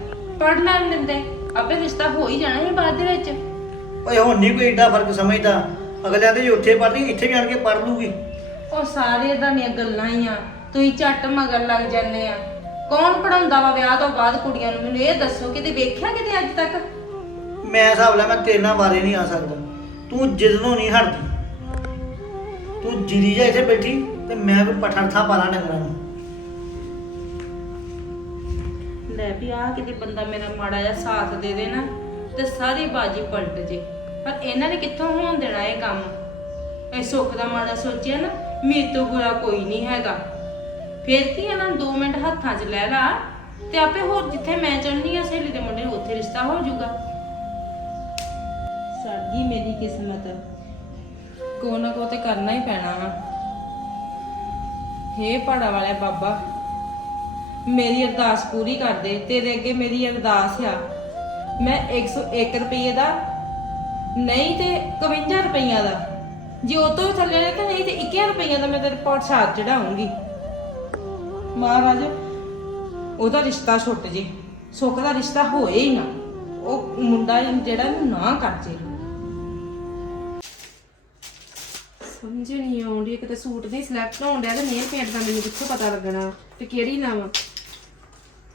ਪੜ੍ਹ ਲੈਣ ਦਿੰਦੇ ਆਪੇ ਰਿਸ਼ਤਾ ਹੋ ਹੀ ਜਾਣਾ ਸੀ ਬਾਅਦ ਦੇ ਵਿੱਚ। ਓਏ ਹੁਣ ਨਹੀਂ ਕੋਈ ਏਡਾ ਫ਼ਰਕ ਸਮਝਦਾ। ਅਗਲਿਆਂ ਦੇ ਉੱਥੇ ਪੜ੍ਹਦੀ ਇੱਥੇ ਵੀ ਆਣ ਕੇ ਪੜ੍ਹ ਲੂਗੀ। ਉਹ ਸਾਰੇ ਇਦਾਂ ਦੀਆਂ ਗੱਲਾਂ ਹੀ ਆ। ਤੁਸੀਂ ਝੱਟ ਮਗਰ ਲੱਗ ਜਾਂਦੇ ਆ। ਕੌਣ ਪੜਾਉਂਦਾ ਵਾ ਵਿਆਹ ਤੋਂ ਬਾਅਦ ਕੁੜੀਆਂ ਨੂੰ? ਮੈਨੂੰ ਇਹ ਦੱਸੋ ਕਿਤੇ ਵੇਖਿਆ ਕਿਤੇ ਅੱਜ ਤੱਕ? ਮੈਂ ਹਿਸਾਬ ਲਾ ਮੈਂ ਤੇਰੇ ਨਾਲ ਵਾਰੇ ਨਹੀਂ ਆ ਸਕਦਾ। ਤੂੰ ਜਿੱਦਨੋਂ ਨਹੀਂ ਹਟਦੀ। ਤੂੰ ਜਿਰੀ ਜਾ ਇੱਥੇ ਬੈਠੀ ਤੇ ਮੈਂ ਕੋਈ ਪਠਣ ਥਾਂ ਪਾਣਾ ਡੰਗਰਾਂ ਨੂੰ। ਲੈ ਵੀ ਆ ਕਿਤੇ ਬੰਦਾ ਮੇਰਾ ਮਾੜਾ ਜਿਹਾ ਸਾਥ ਦੇ ਦੇ ਨਾ ਤੇ ਸਾਰੀ ਬਾਜੀ ਪਲਟ ਜੇ। ਪਰ ਇਹਨਾਂ ਨੇ ਕਿੱਥੋਂ ਹੋਣ ਦੇਣਾ ਇਹ ਕੰਮ? ਇਹ ਸੁੱਖ ਦਾ ਮਾੜਾ ਸੋਚਿਆ ਨਾ, ਮੇਰੇ ਤੋਂ ਬੁਰਾ ਕੋਈ ਨਹੀਂ ਹੈਗਾ। ਫਿਰ ਕੀ ਇਹਨਾਂ ਨੂੰ 2 ਮਿੰਟ ਹੱਥਾਂ 'ਚ ਲੈ ਲਾ ਤੇ ਆਪੇ ਹੋਰ ਜਿੱਥੇ ਮੈਂ ਚਾਹੁੰਦੀ ਆ, ਸਹੇਲੀ ਦੇ ਮੁੰਡੇ ਨੂੰ ਉੱਥੇ ਰਿਸ਼ਤਾ ਹੋ ਜਾਊਗਾ। ਸਾਡੀ ਮੇਰੀ ਕਿਸਮਤ। ਕੋ ਨਾ ਕੋ ਤੇ ਕਰਨਾ ਹੀ ਪੈਣਾ ਵਾ। ਹੇ ਪਹਾੜਾ ਵਾਲੇ ਬਾਬਾ, ਮੇਰੀ ਅਰਦਾਸ ਪੂਰੀ ਕਰ ਦੇ, ਤੇਰੇ ਅੱਗੇ ਮੇਰੀ ਅਰਦਾਸ ਆ। ਮੈਂ 101 ਰੁਪਏ ਦਾ ਨਹੀਂ ਤੇ 51 ਰੁਪਈਆ ਦਾ। ਜੇ ਉਹ ਤੋਂ ਵੀ ਥੱਲੇ ਨੇ ਤਾਂ ਨਹੀਂ ਤੇ 21 ਰੁਪਈਆ ਦਾ ਮੈਂ ਤੇਰੇ ਸਾਥ ਚੜਾਉਂਗੀ ਮਹਾਰਾਜ ਉਹਦਾ ਰਿਸ਼ਤਾ ਛੁੱਟ ਜੇ। ਸੁੱਖ ਦਾ ਰਿਸ਼ਤਾ ਹੋਏ ਹੀ ਨਾ। ਉਹ ਮੁੰਡਾ ਜਿਹੜਾ ਇਹਨੂੰ ਨਾ ਕਰ ਜੇ। ਸਮਝ ਨਹੀਂ ਆਉਂਦੀ ਕਿਤੇ ਸੂਟ ਨਹੀਂ ਸਿਲੈਕਟ ਹੋਣ ਡਿਆ ਤੇ ਨੇਲ ਪੇਂਟ ਦਾ ਮੈਨੂੰ ਕਿੱਥੋਂ ਪਤਾ ਲੱਗਣਾ ਤੇ ਕਿਹੜੀ ਲਾਵਾਂ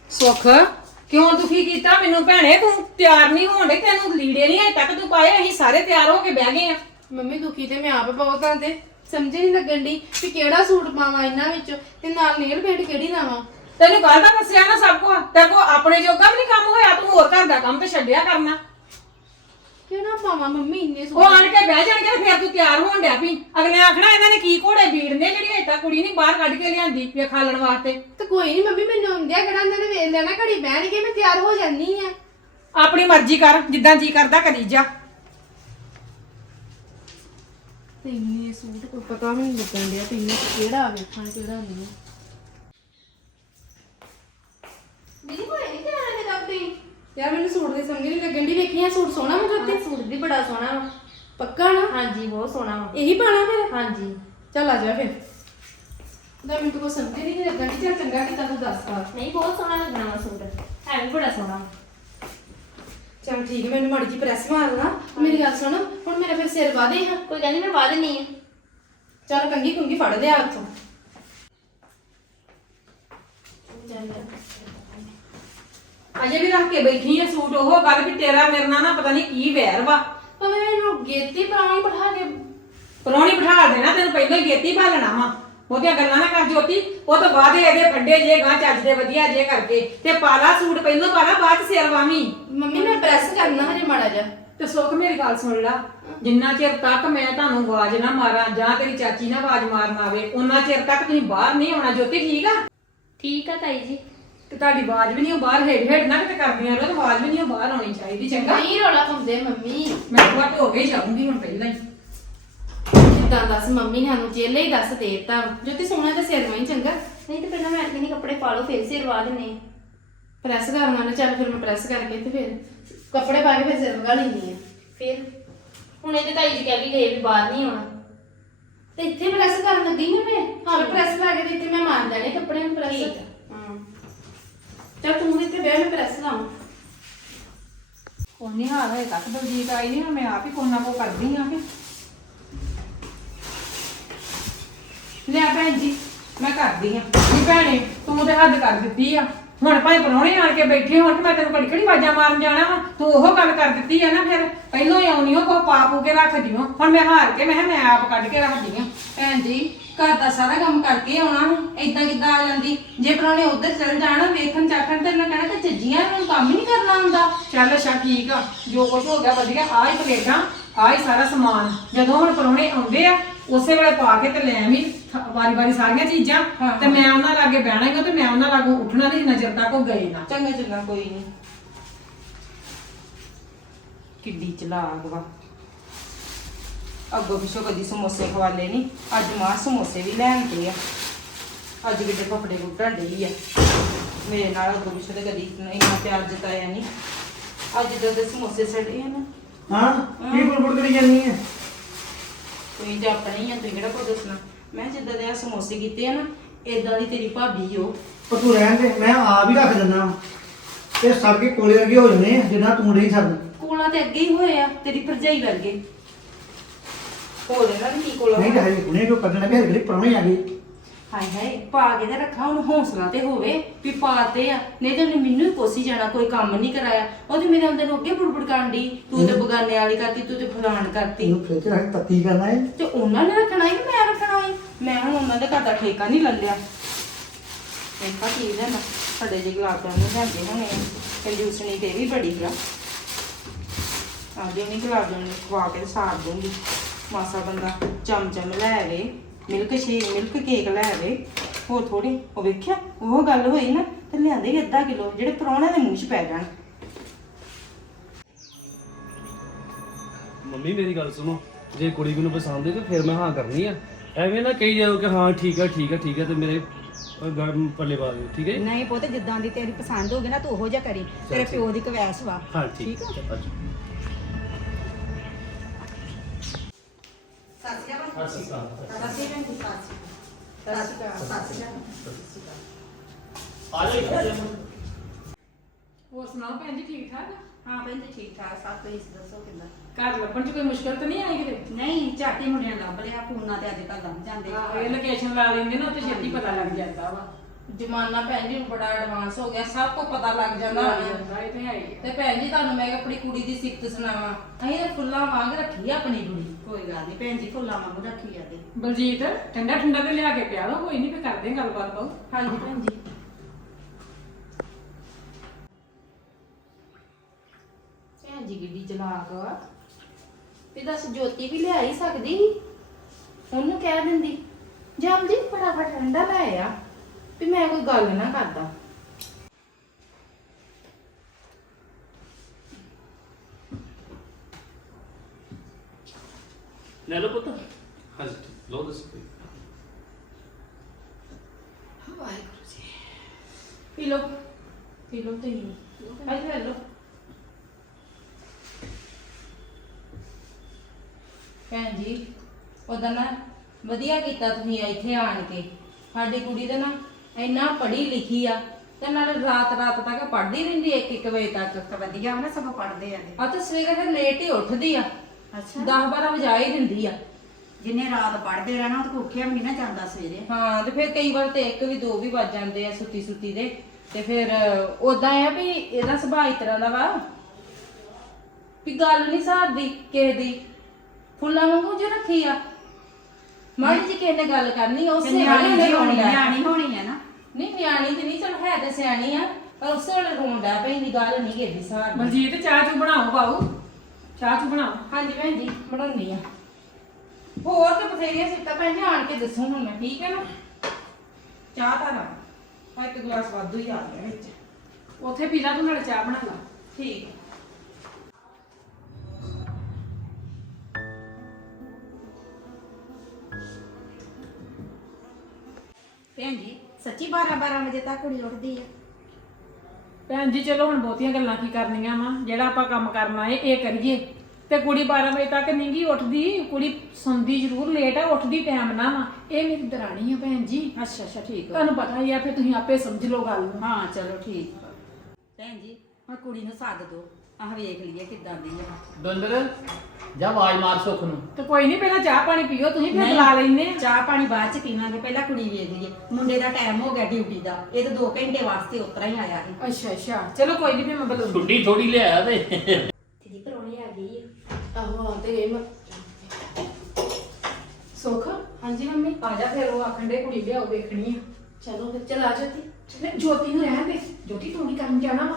ਸੁੱਖ? ਕਿਉਂ ਦੁਖੀ ਕੀਤਾ? ਮੈਨੂੰ ਭੈਣੇ ਤੂੰ ਤਿਆਰ ਨਹੀਂ ਹੋਣ ਡੇ ਤੈਨੂੰ ਲੀੜੇ ਨਹੀਂ ਅਜੇ ਤੱਕ ਤੂੰ ਪਾਏ ਅਸੀਂ ਸਾਰੇ ਤਿਆਰ ਹੋ ਕੇ ਬਹਿ ਗਏ ਆ। ਮੰਮੀ ਦੁਖੀ ਤੇ ਮੈਂ ਆਪ ਬਹੁਤ ਆਂ ਤੇ ਸਮਝ ਨਹੀਂ ਲੱਗਣ ਦੀ ਕਿ ਕਿਹੜਾ ਸੂਟ ਪਾਵਾਂ ਇਹਨਾਂ ਵਿੱਚੋਂ ਤੇ ਨਾਲ ਨੇਲ ਪੇਂਟ ਕਿਹੜੀ ਲਾਵਾਂ। ਤੈਨੂੰ ਕੱਲ ਦਾ ਦੱਸਿਆ ਨਾ ਸਭ ਕੁਝ ਤੇ ਕੋ ਆਪਣੇ ਜੋਗਾ ਵੀ ਨਹੀਂ ਕੰਮ ਹੋਇਆ ਤੂੰ ਹੋਰ ਘਰ ਦਾ ਕੰਮ ਤੇ ਛੱਡਿਆ ਕਰਨਾ। ਕਿਉਂ ਨਾ ਪਾਵਾਂ ਮੰਮੀ ਇੰਨੇ ਉਹ ਆਣ ਕੇ ਬਹਿ ਜਾਣਗੇ ਤੇ ਫਿਰ ਤੂੰ ਤਿਆਰ ਹੋਣ ਡਿਆ ਪਈ ਅਗਲੇ ਆਖਣਾ ਇਹਨਾਂ ਨੇ ਕੀ ਘੋੜੇ ਬੀੜਨੇ ਜਿਹੜੀ ਹਜੇ ਤੱਕ ਕੁੜੀ ਨਹੀਂ ਬਾਹਰ ਕੱਢ ਕੇ ਲਿਆਂਦੀ ਵੀ ਖਾਲਣ ਵਾਸਤੇ। ਤੇ ਕੋਈ ਨਹੀਂ ਮੰਮੀ ਮੈਨੂੰ ਆਉਂਦਿਆ ਕਿਹੜਾ ਇਹਨਾਂ ਨੇ ਵੇਖ ਲੈਣਾ ਘੜੀ ਬਹਿਣਗੇ ਮੈਂ ਤਿਆਰ ਹੋ ਜਾਨੀ ਆ। ਆਪਣੀ ਮਰਜ਼ੀ ਕਰ ਜਿੱਦਾਂ ਜੀ ਕਰਦਾ ਕਰੀ ਜਾ। ਤੇ ਇੰਨੇ ਸੂਟ ਕੋਈ ਪਤਾ ਵੀ ਨਹੀਂ ਲੱਗਣ ਡਿਆ ਤੇ ਇੰਨੇ ਕਿਹੜਾ ਵੇਖਾਂ ਕਿਹੜਾ ਨਹੀਂ। ਦੀਦੀ ਹੋਏ ਨਹੀਂ ਤਿਆਰ ਤੁਸੀਂ ਯਾਰ ਮੈਨੂੰ ਸੂਟ ਦੀ ਸਮਝ ਨਹੀਂ ਲੱਗਣ ਦੀ ਵੇਖੀਆਂ ਸੂਟ ਸੋਹਣਾ ਮੈਂ ਤੇ ਸੂਟ ਵੀ ਬੜਾ ਸੋਹਣਾ ਵਾ। ਪੱਕਾ ਨਾ? ਹਾਂਜੀ ਬਹੁਤ ਸੋਹਣਾ ਵਾ। ਇਹੀ ਪਾਣਾ ਫਿਰ? ਹਾਂਜੀ। ਚੱਲ ਆ ਜਾ ਫਿਰ। ਦਾ ਮੈਨੂੰ ਕੋਈ ਸਮਝ ਨਹੀਂ ਲੱਗਣ ਦੀ ਚੱਲ ਚੰਗਾ ਕੀਤਾ ਤੂੰ ਦੱਸ ਪਾ ਨਹੀਂ ਬਹੁਤ ਸੋਹਣਾ ਲੱਗਣਾ ਵਾ ਸੂਟ। ਹੈ ਵੀ ਬੜਾ ਸੋਹਣਾ ਵਾ। ਚੱਲ ਠੀਕ ਹੈ ਮੈਨੂੰ ਮਾੜੀ ਜੀ ਪ੍ਰੈਸ ਮਾਰ ਲਾ। ਮੇਰੀ ਗੱਲ ਸੁਣ ਹੁਣ ਮੇਰਾ ਫਿਰ ਸਿਰ ਵਾਦੇ ਆ ਕੋਈ ਗੱਲ ਨੀ ਮੈਂ ਵਾਦ ਨਹੀਂ ਆ। ਚੱਲ ਕੰਗੀ ਕੁੰਗੀ ਫੜ ਲਿਆ ਉੱਥੋਂ। ਚੱਲ। ਅਜੇ ਵੀ ਰੱਖ ਕੇ ਬੈਠੀ ਐ ਸੂਟ ਉਹ ਗੱਲ ਵੀ ਤੇਰਾ ਮੇਰੇ ਨਾਲ ਨਾ ਪਤਾ ਨਹੀਂ ਕੀ ਵੈਰ ਵਾ। ਭਾਵੇਂ ਮੈਨੂੰ ਗੇਤੀ ਪੁਰਾਣੀ ਬਿਠਾ ਕੇ ਪਰੌਣੀ ਬਿਠਾ ਦੇਣਾ ਤੈਨੂੰ ਪਹਿਲਾਂ ਹੀ ਗੇਤੀ ਭਾਲਣਾ ਵਾ। ਉਹਦੀਆਂ ਗੱਲਾਂ ਨਾ ਕਰ ਜੋਤੀ ਉਹ ਤੋਂ ਬਾਅਦ ਇਹਦੇ ਵੱਡੇ ਜੇ ਗਾਂ ਚੱਜ ਦੇ ਵਧੀਆ ਜੇ ਕਰਕੇ। ਤੇ ਪਾਲਾ ਸੂਟ ਪਹਿਲਾਂ ਪਾਲਾ ਬਾਅਦ ਚ ਸਿਰ ਵਾਵੀਂ। ਮੰਮੀ ਮੈਂ ਪ੍ਰੈਸ ਕਰਨਾ ਹਜੇ ਮਾੜਾ ਜਿਹਾ। ਤੇ ਸੁੱਖ ਮੇਰੀ ਗੱਲ ਸੁਣ ਲਾ। ਜਿੰਨਾ ਚਿਰ ਤੱਕ ਮੈਂ ਤੁਹਾਨੂੰ ਆਵਾਜ਼ ਨਾ ਮਾਰਾਂ ਜਾਂ ਤੇਰੀ ਚਾਚੀ ਨਾ ਆਵਾਜ਼ ਮਾਰਨ ਆਵੇ ਉਹਨਾਂ ਚਿਰ ਤੱਕ ਤੁਸੀਂ ਬਾਹਰ ਨਹੀਂ ਆਉਣਾ। ਜੋਤੀ ਠੀਕ ਆ? ਠੀਕ ਆ ਤਾਈ ਜੀ। ਤੇ ਤੁਹਾਡੀ ਆਵਾਜ਼ ਵੀ ਨਹੀਂ ਉਹ ਬਾਹਰ ਹੇਡ ਹੇਡ ਨਾ ਕਿਤੇ ਕਰਦੀਆਂ ਤੇ ਆਵਾਜ਼ ਵੀ ਨਹੀਂ ਉਹ ਬਾਹਰ ਆਉਣੀ ਚਾਹੀਦੀ ਚੰਗਾ? ਨਹੀਂ ਰੋਲਾ ਪਾਉਂਦੇ ਮੰਮੀ। ਮੈਂ ਤਾਂ ਹੋ ਕੇ ਹੀ ਜਾਊਂਗੀ ਹੁਣ ਪਹਿਲਾਂ ਹੀ। ਜਿੱਦਾਂ ਦੱਸ ਮੰਮੀ ਨੇ ਸਾਨੂੰ ਜੇਲੇ ਹੀ ਦੱਸ ਦੇਤਾ। ਜੋਤੀ ਸੋਹਣਾ ਤੇ ਸਿਰ ਮੈਂ ਚੰਗਾ? ਨਹੀਂ ਤੇ ਪਹਿਲਾਂ ਮੈਂ ਨਹੀਂ ਕੱਪੜੇ ਪਾ ਲਓ ਫਿਰ ਸਿਰ ਵਾ ਦਿੰਨੇ ਆ। ਪ੍ਰੈਸ ਕਰਨਾ ਨਾ ਚੱਲ ਫਿਰ ਮੈਂ ਪ੍ਰੈਸ ਕਰਕੇ ਤੇ ਫਿਰ ਕੱਪੜੇ ਪਾ ਕੇ ਫਿਰ ਸਿਰ ਵਗਾ ਲੈਂਦੀ ਆ ਫਿਰ? ਹੁਣ ਇਹ ਤੇ ਤਾਈ ਜੀ ਕਹਿ ਵੀ ਗਏ ਵੀ ਬਾਹਰ ਨਹੀਂ ਆਉਣਾ। ਤੇ ਇੱਥੇ ਪ੍ਰੈਸ ਕਰਨ ਲੱਗੀ ਨਾ ਮੈਂ? ਹਾਂ ਪ੍ਰੈਸ ਲਾ ਕੇ ਤੇ ਇੱਥੇ ਮੈਂ ਮਾਰ ਦੇਣੇ ਕੱਪੜੇ ਨੂੰ ਪ੍ਰੈਸ। ਠੀਕ ਹਾਂ ਚੱਲ ਤੂੰ ਇੱਥੇ ਬਹਿ, ਮੈਂ ਪ੍ਰੈਸ ਲਾਵਾਂ ਕੋਈ ਨਹੀਂ ਹਾਲ ਹੋਏ ਤੱਕ ਬਲਜੀਤ ਆਈ ਨਹੀਂ ਮੈਂ ਆਪ ਹੀ ਕੋਨਾ ਕੋ ਕਰਦੀ ਆ ਕਿ। ਲਿਆ ਭੈਣ ਜੀ, ਮੈਂ ਕਰਦੀ ਆ। ਵੀ ਭੈਣੇ, ਤੂੰ ਤੇ ਹੱਦ ਕਰ ਦਿੱਤੀ ਆ। ਹੁਣ ਭਾਈ ਪਰੌਣੇ ਆਣ ਕੇ ਬੈਠੇ ਹੋਣ, ਤੇ ਮੈਂ ਤੈਨੂੰ ਘੜੀ ਘੜੀ ਆਵਾਜ਼ਾਂ ਮਾਰਨ ਜਾਣਾ ਵਾ। ਤੂੰ ਉਹ ਗੱਲ ਕਰ ਦਿੱਤੀ ਆ ਨਾ ਫਿਰ। ਪਹਿਲੋਂ ਹੀ ਆਉਣੀ ਉਹ ਕੋ ਪਾ ਕੇ ਰੱਖ ਦਿਓ। ਹੁਣ ਮੈਂ ਹਾਰ ਕੇ, ਮੈਂ ਕਿਹਾ ਮੈਂ ਆਪ ਕੱਢ ਕੇ ਰੱਖਦੀ ਆ। ਭੈਣ ਜੀ ਘਰ ਦਾ ਸਾਰਾ ਕੰਮ ਕਰਕੇ ਆਉਣਾ ਏਦਾਂ ਕਿੱਦਾਂ ਆ ਜਾਂਦੀ? ਜੇ ਪਰਾਣੇ ਉਧਰ ਚਲ ਜਾਣਾ ਵੇਖਣ ਚਾਖਣ ਤੇ ਨਾ ਕਹਿਣਾ ਤੇ ਚੱਜੀਆਂ ਨੂੰ ਕੰਮ ਹੀ ਨਹੀਂ ਕਰਨਾ ਆਉਂਦਾ ਚੱਲ ਅੱਛਾ ਠੀਕ ਆ। ਜੋ ਕੁਝ ਹੋ ਗਿਆ ਵਧੀਆ ਆ ਹੀ ਪਲੇਟਾਂ ਆ ਹੀ ਸਾਰਾ ਸਮਾਨ। ਜਦੋਂ ਹੁਣ ਪਰੌਣੇ ਆਉਂਦੇ ਆ ਉਸੇ ਵੇਲੇ ਪਾ ਕੇ ਤੇ ਲੈ ਆਵੀਂ ਵਾਰੀ ਵਾਰੀ ਸਾਰੀਆਂ ਚੀਜ਼ਾਂ। ਹਾਂ। ਤੇ ਮੈਂ ਉਹਨਾਂ ਲਾਗੇ ਬਹਿਣਾ ਹੀ ਤੇ ਮੈਂ ਉਹਨਾਂ ਲਾਗੋਂ ਉੱਠਣਾ ਨਹੀਂ ਜਿੰਨਾ ਚਿਰ ਤੱਕ ਉਹ ਗਏ ਨਾ। ਚੰਗਾ ਚੰਗਾ ਕੋਈ ਨਹੀਂ ਕਿੱਡੀ ਚਲਾਕ ਵਾ। ਅੱਗੋਂ ਪਿੱਛੋਂ ਕਦੀ ਸਮੋਸੇ ਖਵਾਲੇ ਨਹੀਂ ਅੱਜ ਮਾਂ ਸਮੋਸੇ ਵੀ ਲੈਣ ਤੇ ਆ। ਅੱਜ ਕਿਤੇ ਕੱਪੜੇ ਗੁੱਟਣ ਡਈ ਆ। ਮੇਰੇ ਨਾਲ ਅੱਗੋਂ ਪਿੱਛੋਂ ਤੇ ਕਦੀ ਇੰਨਾ ਪਿਆਰ ਜਤਾਇਆ ਨਹੀਂ ਅੱਜ ਜਦੋਂ ਦੇ ਸਮੋਸੇ ਸੜੇ ਆ ਨਾ। ਹਾਂ ਕੀ ਬੁਲਬੁਲ ਕਰੀ ਜਾਂਦੀ ਹੈ ਤੁਸੀਂ ਤੇ ਆਪਣੇ ਹੀ ਆ ਤੁਸੀਂ ਕਿਹੜਾ ਕੋਈ ਦੱਸਣਾ। ਮੈਂ ਜਿੱਦਾਂ ਦੇ ਸਮੋਸੇ ਕੀਤੇ ਆ ਨਾ ਏਦਾਂ ਦੀ ਤੇਰੀ ਭਾਬੀ ਓ ਉਹ। ਤੂੰ ਰਹਿਣ ਦੇ ਮੈਂ ਆਪ ਹੀ ਰੱਖ ਦਿੰਦਾ ਤੇ ਸਭ ਕੇ ਕੋਲੇ ਵਰਗੇ ਹੋ ਆ, ਜਿੰਨਾ ਤੂੰ ਨਹੀਂ ਸਕਦਾ ਕੋਲਾ ਤੇ ਅੱਗੇ ਹੀ ਹੋਏ ਆ ਤੇਰੀ ਭਰਜਾਈ ਵਰਗੇ। ਹੋਰ ਇਹਨਾਂ ਨੇ ਕੀ ਕੋਲਾ ਨਹੀਂ ਤਾਂ ਹਜੇ ਹੁਣੇ ਕੋ ਕੱਢਣਾ ਪਿਆ ਜਿਹੜੇ ਪ੍ਰਾਹੁਣੇ ਆ ਗਏ ਹਾਏ ਹਾਏ ਪਾ ਕੇ ਤੇ ਰੱਖਾ ਉਹਨੂੰ ਹੌਸਲਾ ਤੇ ਹੋਵੇ ਵੀ ਪਾਤੇ ਆ। ਨਹੀਂ ਤਾਂ ਉਹਨੇ ਮੈਨੂੰ ਹੀ ਕੋਸੀ ਜਾਣਾ ਕੋਈ ਕੰਮ ਨਹੀਂ ਕਰਾਇਆ। ਉਹਦੇ ਮੇਰੇ ਅੰਦਰ ਨੂੰ ਅੱਗੇ ਬੁੜਬੁੜ ਕਾਂਡੀ ਤੂੰ ਤੇ ਬਗਾਨੇ ਵਾਲੀ ਕਰਤੀ ਤੂੰ ਤੇ ਫਲਾਣ ਕਰਤੀ। ਤੈਨੂੰ ਫਿਰ ਤੇ ਰੱਖ ਤੱਤੀ ਕਰਨਾ ਹੈ ਤੇ ਉਹਨਾਂ ਨੇ ਰੱਖਣਾ ਹੀ ਮੈਂ ਰੱਖਣਾ ਹੀ ਮੈਂ ਹੁਣ ਉਹਨਾਂ ਦੇ ਘਰ ਦਾ ਠੇਕਾ ਨਹੀਂ ਲੱਲਿਆ। ਠੇਕਾ ਕੀ ਲੈਣਾ? ਸਾਡੇ ਜੇ ਗੁਲਾਬ ਜਾਮੁਨ ਲਿਆਂਦੇ ਹੋਣੇ ਆ। ਕੰਜੂਸਣੀ ਤੇ ਵੀ ਬੜੀ ਆ। ਆਜੇ ਨਹੀਂ ਗੁਲਾਬ ਖਵਾ ਕੇ ਤੇ ਸਾਰ ਦੂੰਗੀ ਮਾਸਾ ਬੰਦਾ ਚਮ ਚਮ ਲੈ ਆਵੇ ਮਿਲਕ ਸ਼ੇਕ ਮਿਲਕ ਕੇਕ ਲੈ। ਆਵੇ ਹੋਰ ਥੋੜੀ ਉਹ ਵੇਖਿਆ? ਉਹ ਗੱਲ ਹੋਈ ਨਾ ਤੇ ਲਿਆਂਦੇ ਹੀ ਅੱਧਾ ਕਿਲੋ ਜਿਹੜੇ ਪ੍ਰਾਹੁਣਿਆਂ ਦੇ ਮੂੰਹ 'ਚ ਪੈ ਜਾਣ। ਮੰਮੀ ਮੇਰੀ ਗੱਲ ਸੁਣੋ। ਜੇ ਕੁੜੀ ਮੈਨੂੰ ਪਸੰਦ ਹੈ ਤੇ ਫਿਰ ਮੈਂ ਹਾਂ ਕਰਨੀ ਆ। ਐਵੇਂ ਨਾ ਕਹੀ ਜਾਓ ਕਿ ਹਾਂ ਠੀਕ ਆ ਠੀਕ ਆ ਠੀਕ ਆ ਤੇ ਮੇਰੇ ਗੱਲ ਪੱਲੇ ਪਾ ਦਿਓ ਠੀਕ ਹੈ ਨਹੀਂ ਪੁੱਤ ਜਿੱਦਾਂ ਦੀ ਤੇਰੀ ਪਸੰਦ ਹੋਗੀ ਨਾ ਤੂੰ ਉਹੋ ਜਿਹਾ ਕਰੀ। ਤੇਰੇ। ਪਿਓ ਦੀ ਕਵੈਸ ਵਾ। ਹਾਂ ਠੀਕ। ਠੀਕ ਆ? ਅੱਛਾ। ਆ ਜਾ ਹੋਰ ਸੁਣਾਓ ਭੈਣ ਜੀ ਠੀਕ ਠਾਕ ਹਾਂ ਭੈਣ ਜੀ ਠੀਕ ਠਾਕ ਸਭ ਕੁਝ ਦੱਸੋ ਕਿੱਦਾਂ? ਘਰ ਲੱਭਣ ਚ ਕੋਈ ਮੁਸ਼ਕਲ ਤਾਂ ਨਹੀਂ ਆਈ ਕਿਤੇ? ਨਹੀਂ ਝਾਟੀ ਮੁੰਡਿਆਂ ਲੱਭ ਲਿਆ ਫੋਨਾਂ ਤੇ ਅੱਜ ਕੱਲ ਲੱਭ ਜਾਂਦੇ ਆਹ, ਇਹ ਲੋਕੇਸ਼ਨ ਲਾ ਲੈਂਦੇ ਨਾ ਤੇ ਛੇਤੀ ਪਤਾ ਲੱਗ ਜਾਂਦਾ ਵਾ। ਜਮਾਨਾ ਭੈਣ ਜੀ ਬੜਾ ਐਡਵਾਂਸ ਹੋ ਗਿਆ ਸਭ ਕੁਝ ਪਤਾ ਲੱਗ ਜਾਂਦਾ ਹੁਣ ਇਹ ਤੇ ਹੈ ਹੀ। ਆ। ਤੇ ਭੈਣ ਜੀ ਤੁਹਾਨੂੰ ਮੈਂ ਆਪਣੀ ਕੁੜੀ ਦੀ ਸਿਫਤ ਸੁਣਾਵਾਂ। ਅਸੀਂ ਤਾਂ ਫੁੱਲਾਂ ਵਾਂਗ ਰੱਖੀ ਆ ਆਪਣੀ ਕੁੜੀ। ਕੋਈ ਗੱਲ ਨਹੀਂ ਭੈਣ ਜੀ ਫੁੱਲਾਂ ਵਾਂਗੂ ਰੱਖੀ ਆ ਤੇ। ਬਲਜੀਤ ਠੰਡਾ ਠੰਡਾ ਤੇ ਲਿਆ ਕੇ ਪਿਆ ਦੋ ਕੋਈ ਨਹੀਂ ਫੇ ਕਰਦੇ ਆਂ ਗੱਲਬਾਤ ਪਾਓ ਹਾਂਜੀ ਭੈਣ ਜੀ। ਭੈਣ ਜੀ ਕਿੱਡੀ ਚਲਾਕ ਵਾ। ਵੀ ਦੱਸ ਜੋਤੀ ਵੀ ਲਿਆ ਹੀ ਸਕਦੀ ਸੀ? ਉਹਨੂੰ ਕਹਿ ਦਿੰਦੀ ਜਲਦੀ ਫਟਾਫਟ ਠੰਡਾ ਲੈ ਆ। ਵੀ ਮੈਂ ਕੋਈ ਗੱਲ ਨਾ ਕਰਦਾ। ਲੈ ਲਓ ਪੁੱਤ। ਹਾਂਜੀ ਲੋ ਦੱਸੋ ਕੋਈ। ਪੀ ਲਓ ਪੀ ਲਓ ਤੇ ਆਈ ਲੈ ਲਓ। ਭੈਣ ਜੀ ਉਹਦਾ ਨਾ ਵਧੀਆ ਕੀਤਾ ਤੁਸੀਂ ਇੱਥੇ ਆਣ ਕੇ। ਸਾਡੀ ਕੁੜੀ ਤੇ ਨਾ ਇੰਨਾ ਪੜ੍ਹੀ ਲਿਖੀ ਆ ਤੇ ਨਾਲ ਰਾਤ ਰਾਤ ਤੱਕ ਪੜ੍ਹਦੀ ਰਹਿੰਦੀ 1-1 ਵਜੇ ਤੱਕ। ਤਾਂ ਵਧੀਆ ਵਾ ਨਾ ਸਭ ਪੜਦੇ ਆ ਤੇ ਆ ਤੇ ਸਵੇਰੇ ਫਿਰ ਲੇਟ ਹੀ ਉੱਠਦੀ ਆ। ਅੱਛਾ। 10-12 ਵਜਾ ਹੀ ਦਿੰਦੀ ਆ। ਜਿੰਨੇ ਰਾਤ ਪੜਦੇ ਰਹਿਣਾ ਉਹ ਤਾਂ ਭੁੱਖਿਆ ਵੀ ਨਹੀਂ ਨਾ ਜਾਂਦਾ ਸਵੇਰੇ। ਹਾਂ ਤੇ ਫਿਰ ਕਈ ਵਾਰ ਤੇ ਇੱਕ ਵੀ ਦੋ ਵੀ ਵੱਜ ਜਾਂਦੇ ਆ ਸੁੱਤੀ ਸੁੱਤੀ ਦੇ। ਤੇ ਫਿਰ ਉਦਾਂ ਆ ਵੀ ਇਹਦਾ ਸੁਭਾਅ ਇਸ ਤਰ੍ਹਾਂ ਦਾ ਵਾ ਵੀ ਗੱਲ ਨਹੀਂ ਸਾਰਦੀ ਕਿਸੇ ਦੀ। ਫੁੱਲਾਂ ਵਾਂਗੂ ਜੋ ਰੱਖੀ ਆ। ਮਾੜੀ ਜੀ ਕਿਸੇ ਨੇ ਗੱਲ ਕਰਨੀ ਉਸੇ ਨਿਆਣੀ ਵੇਲੇ ਜੀ ਹੋਣੀ। ਨਿਆਣੀ ਹੋਣੀ ਹੈ ਨਾ। ਨਹੀਂ ਨਿਆਣੀ ਤੇ ਨਹੀਂ ਚਲ ਹੈ ਤੇ ਸਿਆਣੀ ਆ ਪਰ ਉਸੇ ਵੇਲੇ ਰੋਣ ਡਿਆ ਪੈਂਦੀ ਗੱਲ ਨਹੀਂ ਦੀ ਸਾਰਦੀ ਬਲਜੀਤ ਚਾਹ ਚੂ ਬਣਾਓ ਬਾਊ। ਚਾਹ ਚੂ ਬਣਾਓ। ਹਾਂਜੀ ਭੈਣ ਜੀ ਬਣਾਉਣੀ ਆ। ਹੋਰ ਤੇ ਬਥੇਰੀਆਂ ਸਿੱਟਾਂ ਭੈਣ ਜੀ ਆਣ ਕੇ ਦੱਸੋ ਹੁਣ ਮੈਂ ਠੀਕ ਹੈ ਨਾ? ਚਾਹ ਤਾਂ ਨਾ ਆ ਇੱਕ ਗਲਾਸ ਵਾਧੂ ਹੀ ਆ ਗਿਆ ਵਿੱਚ। ਉੱਥੇ ਪੀ ਲਾ ਤੂੰ ਨਾਲ ਚਾਹ ਬਣਾ ਲਾ। ਠੀਕ ਭੈਣ ਜੀ ਸੱਚੀ 12 12 ਵਜੇ ਤੱਕ ਕੁੜੀ ਉੱਠਦੀ ਆ। ਭੈਣ ਜੀ ਚਲੋ ਹੁਣ ਬਹੁਤੀਆਂ ਗੱਲਾਂ ਕੀ ਕਰਨੀਆਂ ਵਾ? ਜਿਹੜਾ ਆਪਾਂ ਕੰਮ ਕਰਨਾ ਏ ਇਹ ਕਰੀਏ। ਤੇ ਕੁੜੀ 12 ਵਜੇ ਤੱਕ ਨਹੀਂਗੀ ਉੱਠਦੀ। ਕੁੜੀ ਸੌਂਦੀ ਜ਼ਰੂਰ ਲੇਟ ਆ ਉੱਠਦੀ ਟਾਈਮ ਨਾ ਵਾ। ਇਹ ਮੇਰੀ ਦਰਾਣੀ ਆ ਭੈਣ ਜੀ। ਅੱਛਾ ਅੱਛਾ ਠੀਕ ਆ। ਤੁਹਾਨੂੰ ਪਤਾ ਹੀ ਆ ਫਿਰ ਤੁਸੀਂ ਆਪੇ ਸਮਝ ਲਓ ਗੱਲ। ਨੂੰ ਹਾਂ ਚਲੋ ਠੀਕ ਆ। ਭੈਣ ਜੀ ਹੁਣ ਕੁੜੀ ਨੂੰ ਸੱਦ ਦੋ ਆਹ ਵੇਖ ਲਈਏ ਕਿੱਦਾਂ ਦੀ ਆ। ਦੰਦਰ ਜਾ ਆਵਾਜ਼ ਮਾਰ ਸੁੱਖ ਨੂੰ। ਤੇ ਕੋਈ ਨਹੀਂ ਪਹਿਲਾਂ ਚਾਹ ਪਾਣੀ ਪੀਓ ਤੁਸੀਂ ਫਿਰ ਨਹੀਂ। ਬੁਲਾ ਲੈਨੇ ਆ। ਚਾਹ ਪਾਣੀ ਬਾਅਦ ਚ ਪੀਵਾਂਗੇ ਪਹਿਲਾਂ ਕੁੜੀ ਵੇਖ ਲਈਏ। ਮੁੰਡੇ ਦਾ ਟਾਈਮ ਹੋ ਗਿਆ ਡਿਊਟੀ ਦਾ ਇਹ ਤਾਂ 2 ਘੰਟੇ ਵਾਸਤੇ ਉਤਰਾ ਹੀ ਆਇਆ ਸੀ। ਅੱਛਾ ਅੱਛਾ। ਚਲੋ ਕੋਈ ਨਹੀਂ ਫਿਰ ਮੈਂ ਬੁਲਾਉਂਦੀ ਛੁੱਟੀ ਥੋੜੀ ਲਿਆਇਆ ਤੇ। ਦੀਦੀ ਪਰੌਣੇ ਆ ਗਈ ਆ। ਆਹੋ ਆ ਤੇ ਇਹ ਸੁੱਖ? ਹਾਂਜੀ ਮੰਮੀ। ਆ ਜਾ ਫਿਰ ਉਹ ਆਖਣ ਦੇ ਕੁੜੀ ਲਿਆਓ ਵੇਖਣੀ ਆ। ਚਲੋ ਫਿਰ ਚਲਾ ਜੋਤੀ ਨਹੀਂ ਜੋਤੀ ਨੂੰ ਰਹਿਣ ਦੇ। ਜੋਤੀ ਤੂੰ ਕੀ ਕਰਨ ਜਾਣਾ ਵਾ।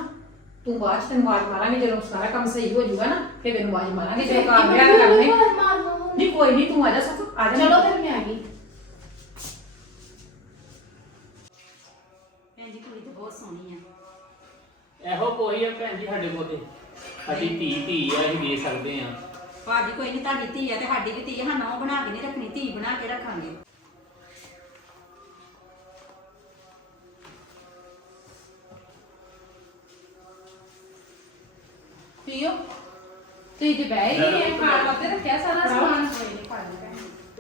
ਤੂੰ ਬਾਅਦ ਚ ਤੈਨੂੰ ਆਵਾਜ਼ ਮਾਰਾਂਗੇ ਜਦੋਂ ਸਾਰਾ ਕੰਮ ਸਹੀ ਹੋ ਜਾਊਗਾ ਨਾ ਫਿਰ ਤੈਨੂੰ ਆਵਾਜ਼ ਮਾਰਾਂਗੇ ਜਦੋਂ ਕੰਮ ਵਿਆਹ ਕਰਨੇ ਨਹੀਂ ਕੋਈ ਨਹੀਂ ਤੂੰ ਆ ਜਾ ਸੁੱਖ ਆ ਜਾ। ਚਲੋ ਫਿਰ ਮੈਂ ਆ ਗਈ। ਭੈਣ ਜੀ ਕੁੜੀ ਤਾਂ ਬਹੁਤ ਸੋਹਣੀ ਆ। ਇਹੋ ਕੋਈ ਆ ਭੈਣ ਜੀ ਸਾਡੇ ਕੋਲ ਤੇ ਸਾਡੀ ਧੀ ਧੀ ਆ ਅਸੀਂ ਦੇ ਸਕਦੇ ਆ। ਭਾਜੀ ਕੋਈ ਨਹੀਂ ਤੁਹਾਡੀ ਧੀ ਆ ਤੇ ਸਾਡੀ ਵੀ ਧੀ ਆ ਸਾਨੂੰ ਉਹ ਬਣਾ ਕੇ ਨਹੀਂ ਰੱਖਣੀ ਧੀ ਬਣਾ ਕੇ ਰੱਖਾਂਗੇ। ਪੀਓ। ਤੁਸੀਂ ਤੇ ਬਹਿ ਹੀ ਗਏ ਖਾਣ ਵਾਸਤੇ ਰੱਖਿਆ ਸਾਰਾ ਸਮਾਨ।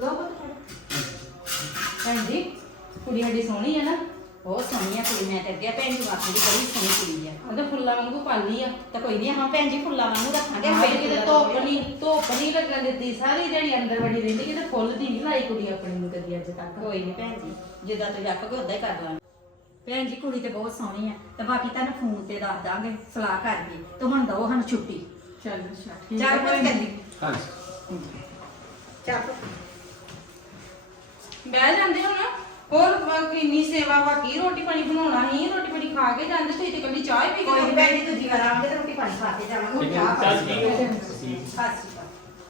ਲੋ ਭੈਣ ਜੀ ਕੁੜੀ ਸਾਡੀ ਸੋਹਣੀ ਆ ਨਾ। ਬਹੁਤ ਸੋਹਣੀ ਆ ਕੁੜੀ ਮੈਂ ਤੇ ਅੱਗੇ ਭੈਣ ਜੀ ਵਾਸਤੇ ਦੀ ਬੜੀ ਸੋਹਣੀ ਕੁੜੀ ਆ। ਉਹਦੇ ਫੁੱਲਾਂ ਵਾਂਗੂ ਪਾਲੀ ਆ। ਤਾਂ ਕੋਈ ਨਹੀਂ ਹਾਂ ਭੈਣ ਜੀ ਫੁੱਲਾਂ ਵਾਂਗੂ ਰੱਖਾਂਗੇ। ਹਾਏ ਸਾਡੇ ਕਿਤੇ ਫੁੱਲਾਂ ਧੁੱਪ ਦਾ ਨਹੀਂ ਧੁੱਪ ਨਹੀਂ ਲੱਗਣ ਦਿੱਤੀ। ਸਾਰੀ ਜਿਹੜੀ ਅੰਦਰ ਵੜੀ ਰਹਿੰਦੀ ਕਿਤੇ ਫੁੱਲ ਦੀ ਨਹੀਂ ਲਾਈ ਕੁੜੀ ਆਪਣੀ ਨੂੰ ਕਦੀ ਅੱਜ ਤੱਕ। ਕੋਈ ਨਹੀਂ ਭੈਣ ਜੀ ਜਿੱਦਾਂ ਤੁਸੀਂ ਆਖੋਗੇ ਉਦਾਂ ਹੀ ਕਰ ਲਾਂਗੇ। ਭੈਣ ਜੀ ਕੁੜੀ ਤੇ ਬਹੁਤ ਸੋਹਣੀ ਆ। ਤੇ ਬਾਕੀ ਤੁਹਾਨੂੰ ਫੋਨ ਤੇ ਦੱਸ ਦਾਂਗੇ ਸਲਾਹ ਕਰਕੇ ਤੇ ਹੁਣ ਦੋ ਸਾਨੂੰ ਛੁੱਟੀ। ਚੱਲ ਅੱਛਾ ਠੀਕ ਚਾਰ ਕੋਈ ਨੀ। ਚੱਲੀ ਹਾਂਜੀ। ਚੱਲ ਬਹਿ ਜਾਂਦੇ ਹੁਣ। ਹੋਰ ਬ- ਕਿੰਨੀ ਸੇਵਾ ਬਾਕੀ ਰੋਟੀ ਪਾਣੀ ਬਣਾਉਣਾ ਹੀ ਰੋਟੀ ਪਾਣੀ ਖਾ ਕੇ ਜਾਂਦੇ ਤੁਸੀਂ ਤੇ ਕੱਲੀ ਚਾਹ ਹੀ ਪੀ ਕੋਈ ਕੇ ਨਹੀਂ ਭੈਣ ਜੀ ਦੂਜੀ ਵਾਰ ਆਵਾਂਗੇ ਤੇ ਰੋਟੀ ਪਾਣੀ ਖਾ ਕੇ ਜਾਵਾਂਗੇ ਹੁਣ ਚਾਹ ਚੱਲ ਪਾਣੀ ਠੀਕ ਹੈ। ਸਤਿ ਸ਼੍ਰੀ ਅਕਾਲ।